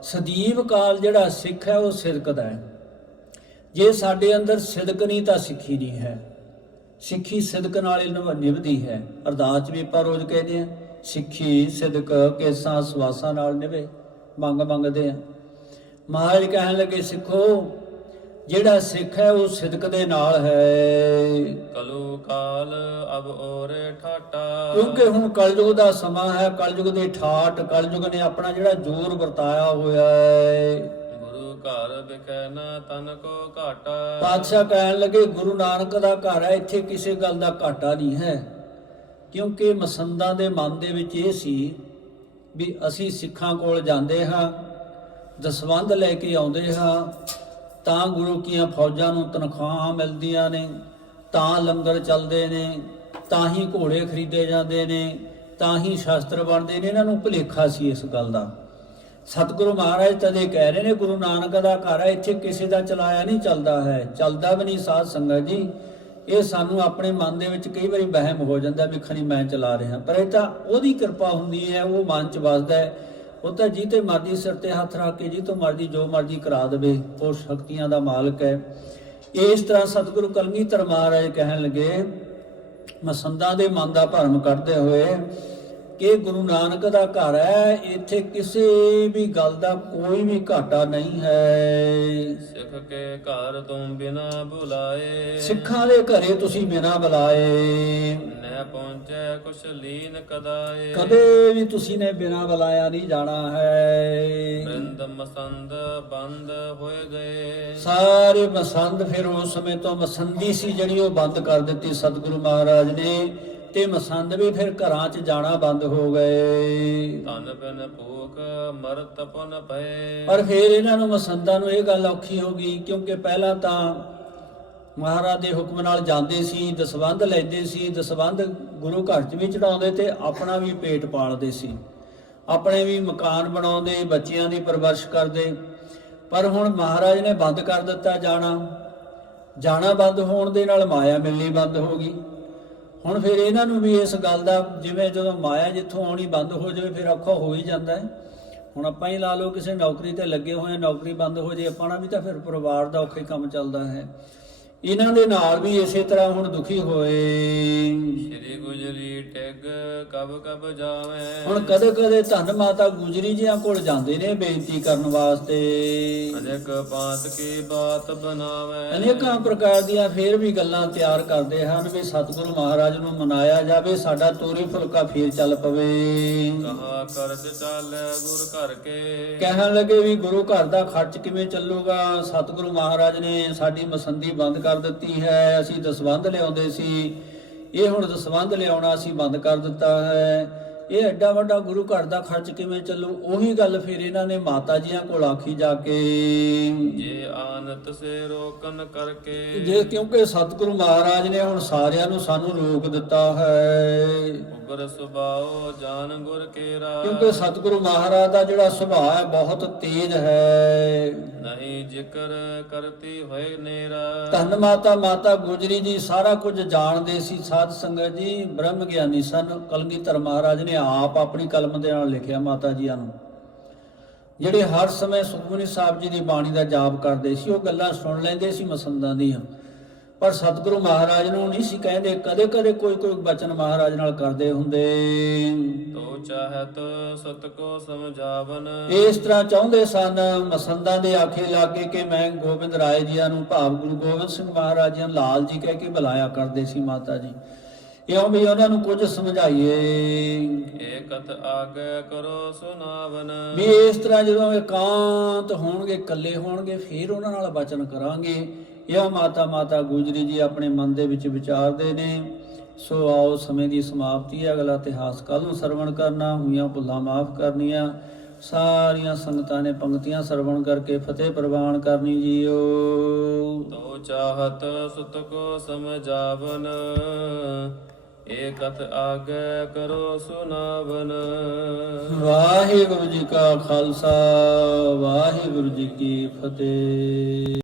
ਸਦੀਵ ਕਾਲ ਜਿਹੜਾ ਸਿੱਖ ਹੈ ਉਹ ਸਿਦਕ ਦਾ ਹੈ। ਜੇ ਸਾਡੇ ਅੰਦਰ ਸਿਦਕ ਨਹੀਂ ਤਾਂ ਸਿੱਖੀ ਨਹੀਂ ਹੈ। ਸਿੱਖੀ ਸਿਦਕ ਨਾਲ ਨਿਭਦੀ ਹੈ। ਅਰਦਾਸ ਵੀ ਆਪਾਂ ਰੋਜ਼ ਕਹਿੰਦੇ ਆ ਸਿੱਖੀ ਸਿਦਕ ਕੇਸਾਂ ਸਵਾਸਾਂ ਨਾਲ ਨਿਭੇ ਮੰਗ ਮੰਗਦੇ ਆ ਮਹਾਰਾਜ ਕਹਿਣ ਲੱਗੇ ਸਿੱਖੋ ਜਿਹੜਾ ਸਿੱਖ ਹੈ ਉਹ ਸਿਦਕ ਦੇ ਨਾਲ ਹੈ। ਕਲੂ ਕਾਲ ਅਬ ਔਰੇ ਠਾਟਾ ਕਿਉਂਕਿ ਹੁਣ ਕਲਯੁਗ ਦਾ ਸਮਾਂ ਹੈ ਕਲਯੁਗ ਦੇ ਠਾਟ ਕਲਯੁਗ ਨੇ ਆਪਣਾ ਜਿਹੜਾ ਜ਼ੋਰ ਵਰਤਾਇਆ ਹੋਇਆ ਹੈ। ਘਰ ਬਿਕੈ ਨਾ ਤਨ ਕੋ ਘਾਟਾ। ਪਾਤਸ਼ਾਹ ਕਹਿਣ ਲੱਗੇ, ਗੁਰੂ ਨਾਨਕ ਦਾ ਘਰ ਹੈ, ਇੱਥੇ ਕਿਸੇ ਗੱਲ ਦਾ ਘਾਟਾ ਨਹੀਂ ਹੈ। ਕਿਉਂਕਿ ਮਸੰਦਾਂ ਦੇ ਮਨ ਦੇ ਵਿੱਚ ਇਹ ਸੀ ਵੀ ਅਸੀਂ ਸਿੱਖਾਂ ਕੋਲ ਜਾਂਦੇ ਹਾਂ, ਦਸਵੰਧ ਲੈ ਕੇ ਆਉਂਦੇ ਹਾਂ, ਤਾਂ ਗੁਰੂ ਕੀਆਂ ਫੌਜਾਂ ਨੂੰ ਤਨਖਾਹਾਂ ਮਿਲਦੀਆਂ ਨੇ, ਤਾਂ ਲੰਗਰ ਚੱਲਦੇ ਨੇ, ਤਾਂ ਹੀ ਘੋੜੇ ਖਰੀਦੇ ਜਾਂਦੇ ਨੇ, ਤਾਂ ਹੀ ਸ਼ਾਸਤਰ ਬਣਦੇ ਨੇ। ਇਹਨਾਂ ਨੂੰ ਭੁਲੇਖਾ ਸੀ ਇਸ ਗੱਲ ਦਾ। ਸਤਿਗੁਰੂ ਮਹਾਰਾਜ ਤਦੇ ਕਹਿ ਰਹੇ ਨੇ, ਗੁਰੂ ਨਾਨਕ ਦਾ ਘਰ ਹੈ, ਇੱਥੇ ਕਿਸੇ ਦਾ ਚਲਾਇਆ ਨਹੀਂ ਚੱਲਦਾ ਹੈ, ਚੱਲਦਾ ਵੀ ਨਹੀਂ ਸਾਧ ਸੰਗਤ ਜੀ। ਇਹ ਸਾਨੂੰ ਆਪਣੇ ਮਨ ਦੇ ਵਿੱਚ ਕਈ ਵਾਰੀ ਵਹਿਮ ਹੋ ਜਾਂਦਾ ਵੀ ਖਣੀ ਮੈਂ ਚਲਾ ਰਿਹਾ। ਪਰ ਇਹ ਤਾਂ ਉਹਦੀ ਕਿਰਪਾ ਹੁੰਦੀ ਹੈ, ਉਹ ਮਨ ਚ ਵੱਸਦਾ ਹੈ। ਉਹ ਤਾਂ ਜੀ ਤੇ ਮਰਜ਼ੀ ਸਿਰ ਤੇ ਹੱਥ ਰੱਖ ਕੇ, ਜੀ ਤੋਂ ਮਰਜ਼ੀ ਜੋ ਮਰਜ਼ੀ ਕਰਾ ਦੇਵੇ, ਉਹ ਸ਼ਕਤੀਆਂ ਦਾ ਮਾਲਕ ਹੈ। ਇਸ ਤਰ੍ਹਾਂ ਸਤਿਗੁਰੂ ਕਲਗੀਧਰ ਮਹਾਰਾਜ ਕਹਿਣ ਲੱਗੇ, ਮਸੰਦਾਂ ਦੇ ਮਨ ਦਾ ਭਰਮ ਕੱਢਦੇ ਹੋਏ ਕਿ ਗੁਰੂ ਨਾਨਕ ਦਾ ਘਰ ਹੈ ਇੱਥੇ ਕਿਸੇ ਵੀ ਗੱਲ ਦਾ ਕੋਈ ਵੀ ਘਾਟਾ ਨਹੀਂ ਹੈ। ਸਿੱਖ ਕੇ ਘਰ ਤੁਮ ਬਿਨਾ ਬੁਲਾਏ। ਸਿੱਖਾਂ ਦੇ ਘਰੇ ਤੁਸੀਂ ਬਿਨਾਂ ਬੁਲਾਏ। ਨਹਿ ਪਹੁੰਚੈ ਕੁਛ ਲੀਨ ਕਦਾਏ। ਕਦੇ ਵੀ ਤੁਸੀਂ ਨੇ ਬਿਨਾਂ ਬੁਲਾਇਆ ਨਹੀਂ ਜਾਣਾ ਹੈ। ਬ੍ਰਿੰਦ ਮਸੰਦ ਬੰਦ ਹੋਏ ਗਏ। ਸਾਰੇ ਮਸੰਦ ਫਿਰ ਉਸ ਸਮੇਂ ਤੋਂ ਮਸੰਦੀ ਸੀ ਜਿਹੜੀ ਉਹ ਬੰਦ ਕਰ ਦਿੱਤੀ ਸਤਿਗੁਰੂ ਮਹਾਰਾਜ ਨੇ। ਤੇ ਮਸੰਦ ਵੀ ਫਿਰ ਘਰਾਂ 'ਚ ਜਾਣਾ ਬੰਦ ਹੋ ਗਏ। ਤਨ ਬਿਨ ਭੂਖ ਮਰਤ ਪੁਨ ਪਏ ਪਰ ਫਿਰ ਇਹਨਾਂ ਨੂੰ ਮਸੰਦਾਂ ਨੂੰ ਇਹ ਗੱਲ ਔਖੀ ਹੋ ਗਈ ਕਿਉਂਕਿ ਪਹਿਲਾਂ ਤਾਂ ਮਹਾਰਾਜ ਦੇ ਹੁਕਮ ਨਾਲ ਜਾਂਦੇ ਸੀ ਦਸਵੰਧ ਲੈਂਦੇ ਸੀ ਦਸਵੰਧ ਗੁਰੂ ਘਰ 'ਚ ਵੀ ਚੜਾਉਂਦੇ ਤੇ ਆਪਣਾ ਵੀ ਪੇਟ ਪਾਲਦੇ ਸੀ। ਆਪਣੇ ਵੀ ਮਕਾਨ ਬਣਾਉਂਦੇ ਬੱਚਿਆਂ ਦੀ ਪਰਵਰਿਸ਼ ਕਰਦੇ। ਪਰ ਹੁਣ ਮਹਾਰਾਜ ਨੇ ਬੰਦ ਕਰ ਦਿੱਤਾ ਜਾਣਾ। ਜਾਣਾ ਬੰਦ ਹੋਣ ਦੇ ਨਾਲ ਮਾਇਆ ਮਿਲਣੀ ਬੰਦ ਹੋ ਗਈ। ਹੁਣ ਫਿਰ ਇਹਨਾਂ ਨੂੰ ਵੀ ਇਸ ਗੱਲ ਦਾ ਜਿਵੇਂ ਜਦੋਂ ਮਾਇਆ ਜਿੱਥੋਂ ਆਉਣੀ ਬੰਦ ਹੋ ਜਾਵੇ, ਫਿਰ ਔਖਾ ਹੋ ਹੀ ਜਾਂਦਾ ਹੈ। ਹੁਣ ਆਪਾਂ ਹੀ ਲਾ ਲਓ ਕਿਸੇ ਨੌਕਰੀ ਤੇ ਲੱਗੇ ਹੋਏ ਨੌਕਰੀ ਬੰਦ ਹੋ ਜੇ ਆਪਣਾ ਵੀ ਤਾਂ ਫਿਰ ਪਰਿਵਾਰ ਦਾ ਔਖੇ ਕੰਮ ਚੱਲਦਾ ਹੈ। ਇਹਨਾਂ ਦੇ ਨਾਲ ਵੀ ਇਸੇ ਤਰ੍ਹਾਂ ਹੁਣ ਦੁਖੀ ਹੋਏ। ਸ੍ਰੀ ਗੁਜਰੀ ਟਿਗ ਕਬ ਕਬ ਜਾਵੇ। ਹੁਣ ਕਦੇ ਕਦੇ ਧੰਨ ਮਾਤਾ ਗੁਜਰੀ ਜੀਆਂ ਕੋਲ ਜਾਂਦੇ ਨੇ ਬੇਨਤੀ ਕਰਨ ਵਾਸਤੇ। ਅਨੇਕ ਪਾਤ ਕੀ ਬਾਤ ਬਣਾਵੇ। ਅਨੇਕਾਂ ਪ੍ਰਕਾਰ ਦੀਆਂ ਫੇਰ ਵੀ ਗੱਲਾਂ ਤਿਆਰ ਕਰਦੇ ਹਨ ਵੀ ਸਤਿਗੁਰੂ ਮਹਾਰਾਜ ਨੂੰ ਮਨਾਇਆ ਜਾਵੇ ਸਾਡਾ ਤੋਰੀ ਫੁਲਕਾ ਫੇਰ ਚੱਲ ਪਵੇ। ਕਹਾ ਕਰਜ ਚਾਲੇ ਗੁਰ ਘਰ ਕੇ। ਕਹਿਣ ਲੱਗੇ ਵੀ ਗੁਰੂ ਘਰ ਦਾ ਖਰਚ ਕਿਵੇਂ ਚੱਲੂਗਾ? ਸਤਿਗੁਰੂ ਮਹਾਰਾਜ ਨੇ ਸਾਡੀ ਮਸੰਦੀ ਬੰਦ ਕਰ ਦਿੱਤੀ ਹੈ ਅਸੀਂ ਦਸਵੰਧ ਲਿਆਉਂਦੇ ਸੀ। ਇਹ ਹੁਣ ਦਸਵੰਧ ਲਿਆਉਣਾ ਅਸੀਂ ਬੰਦ ਕਰ ਦਿੱਤਾ ਹੈ। ਇਹ ਐਡਾ ਵੱਡਾ ਗੁਰੂ ਘਰ ਦਾ ਖਰਚ ਕਿਵੇਂ ਚੱਲੂ? ਉਹੀ ਗੱਲ ਫਿਰ ਇਹਨਾਂ ਨੇ ਮਾਤਾ ਜੀਆਂ ਕੋਲ ਆਖੀ ਜਾ ਕੇ। ਜੇ ਆਨਤ ਸੇ ਰੋਕਨ ਕਰਕੇ ਜੇ ਕਿਉਂਕਿ ਸਤਿਗੁਰੂ ਮਹਾਰਾਜ ਨੇ ਹੁਣ ਸਾਰਿਆਂ ਨੂੰ ਸਾਨੂੰ ਰੋਕ ਦਿੱਤਾ ਹੈ। ਉਗਰ ਸੁਭਾਓ ਜਾਨ ਗੁਰ ਕੇਰਾ ਕਿਉਂਕਿ ਸਤਿਗੁਰੂ ਮਹਾਰਾਜ ਦਾ ਜਿਹੜਾ ਸੁਭਾਅ ਹੈ ਬਹੁਤ ਤੇਜ਼ ਹੈ। ਨਹੀਂ ਜ਼ਿਕਰ ਕਰਤੀ ਹੋਏ ਨੇਰਾ। ਧੰਨ ਮਾਤਾ ਮਾਤਾ ਗੁਜਰੀ ਜੀ ਸਾਰਾ ਕੁਝ ਜਾਣਦੇ ਸੀ ਸਾਧ ਸੰਗਤ ਜੀ ਬ੍ਰਹਮ ਗਿਆਨੀ ਸਨ ਕਲਗੀਧਰ ਮਹਾਰਾਜ ਨੇ ਆਪ ਆਪਣੀ ਕਲਮ ਦੇ ਨਾਲ ਲਿਖਿਆ ਮਾਤਾ ਜੀਆਂ ਨੂੰ। ਜਿਹੜੇ ਹਰ ਸਮੇਂ ਸੁਖਮਨੀ ਸਾਹਿਬ ਜੀ ਦੀ ਬਾਣੀ ਦਾ ਜਾਪ ਕਰਦੇ ਸੀ ਉਹ ਗੱਲਾਂ ਸੁਣ ਲੈਂਦੇ ਸੀ ਮਸੰਦਾਂ ਦੀਆਂ। ਪਰ ਸਤਿਗੁਰੂ ਮਹਾਰਾਜ ਨੂੰ ਨਹੀਂ ਸੀ ਕਹਿੰਦੇ ਕਦੇ ਕਦੇ ਕੋਈ ਕੋਈ ਬਚਨ ਮਹਾਰਾਜ ਨਾਲ ਕਰਦੇ ਹੁੰਦੇ। ਤੋ ਚਾਹਤ ਸਤ ਕੋ ਸਮਝਾਵਨ। ਇਸ ਤਰ੍ਹਾਂ ਚਾਹੁੰਦੇ ਸਨ ਮਸੰਦਾਂ ਦੇ ਆਖੇ ਲਾਗੇ ਕਿ ਮੈਂ ਗੋਬਿੰਦ ਰਾਏ ਜੀਆਂ ਨੂੰ ਭਾਵ ਗੁਰੂ ਗੋਬਿੰਦ ਸਿੰਘ ਮਹਾਰਾਜ ਨੂੰ ਲਾਲ ਜੀ ਕਹਿ ਕੇ ਬੁਲਾਇਆ ਕਰਦੇ ਸੀ ਮਾਤਾ ਜੀ। ਇਉਂ ਵੀ ਉਹਨਾਂ ਨੂੰ ਕੁਝ ਸਮਝਾਈਏ। ਏਕਤ ਆਗੇ ਕਰੋ ਸੁਨਾਵਨ। ਵੀ ਇਸ ਤਰ੍ਹਾਂ ਜਦੋਂ ਇਕਾਂਤ ਹੋਣਗੇ ਇਕੱਲੇ ਹੋਣਗੇ ਫਿਰ ਉਹਨਾਂ ਨਾਲ ਬਚਨ ਕਰਾਂਗੇ। ਇਹ ਮਾਤਾ ਮਾਤਾ ਗੁਜਰੀ ਜੀ ਆਪਣੇ ਮਨ ਦੇ ਵਿੱਚ ਵਿਚਾਰਦੇ ਨੇ ਸੋ ਆਓ ਸਮੇਂ ਦੀ ਸਮਾਪਤੀ ਹੈ। ਅਗਲਾ ਇਤਿਹਾਸ ਕੱਲ ਨੂੰ ਸਰਵਣ ਕਰਨਾ ਹੋਈਆਂ ਭੁੱਲਾਂ ਮਾਫ ਕਰਨੀਆਂ। ਸਾਰੀਆਂ ਸੰਗਤਾਂ ਨੇ ਪੰਕਤੀਆਂ ਸਰਵਣ ਕਰਕੇ ਫਤਿਹ ਪ੍ਰਵਾਨ ਕਰਨੀ ਜੀਓ। ਤੋ ਚਾਹਤ ਸੁਤ ਕੋ ਸਮਝਾਵਨ ਏਕਤ ਆਗੇ ਕਰੋ ਸੁਨਾਵਨ ਵਾਹਿਗੁਰੂ ਜੀ ਕਾ ਖਾਲਸਾ ਵਾਹਿਗੁਰੂ ਜੀ ਕੀ ਫਤਿਹ।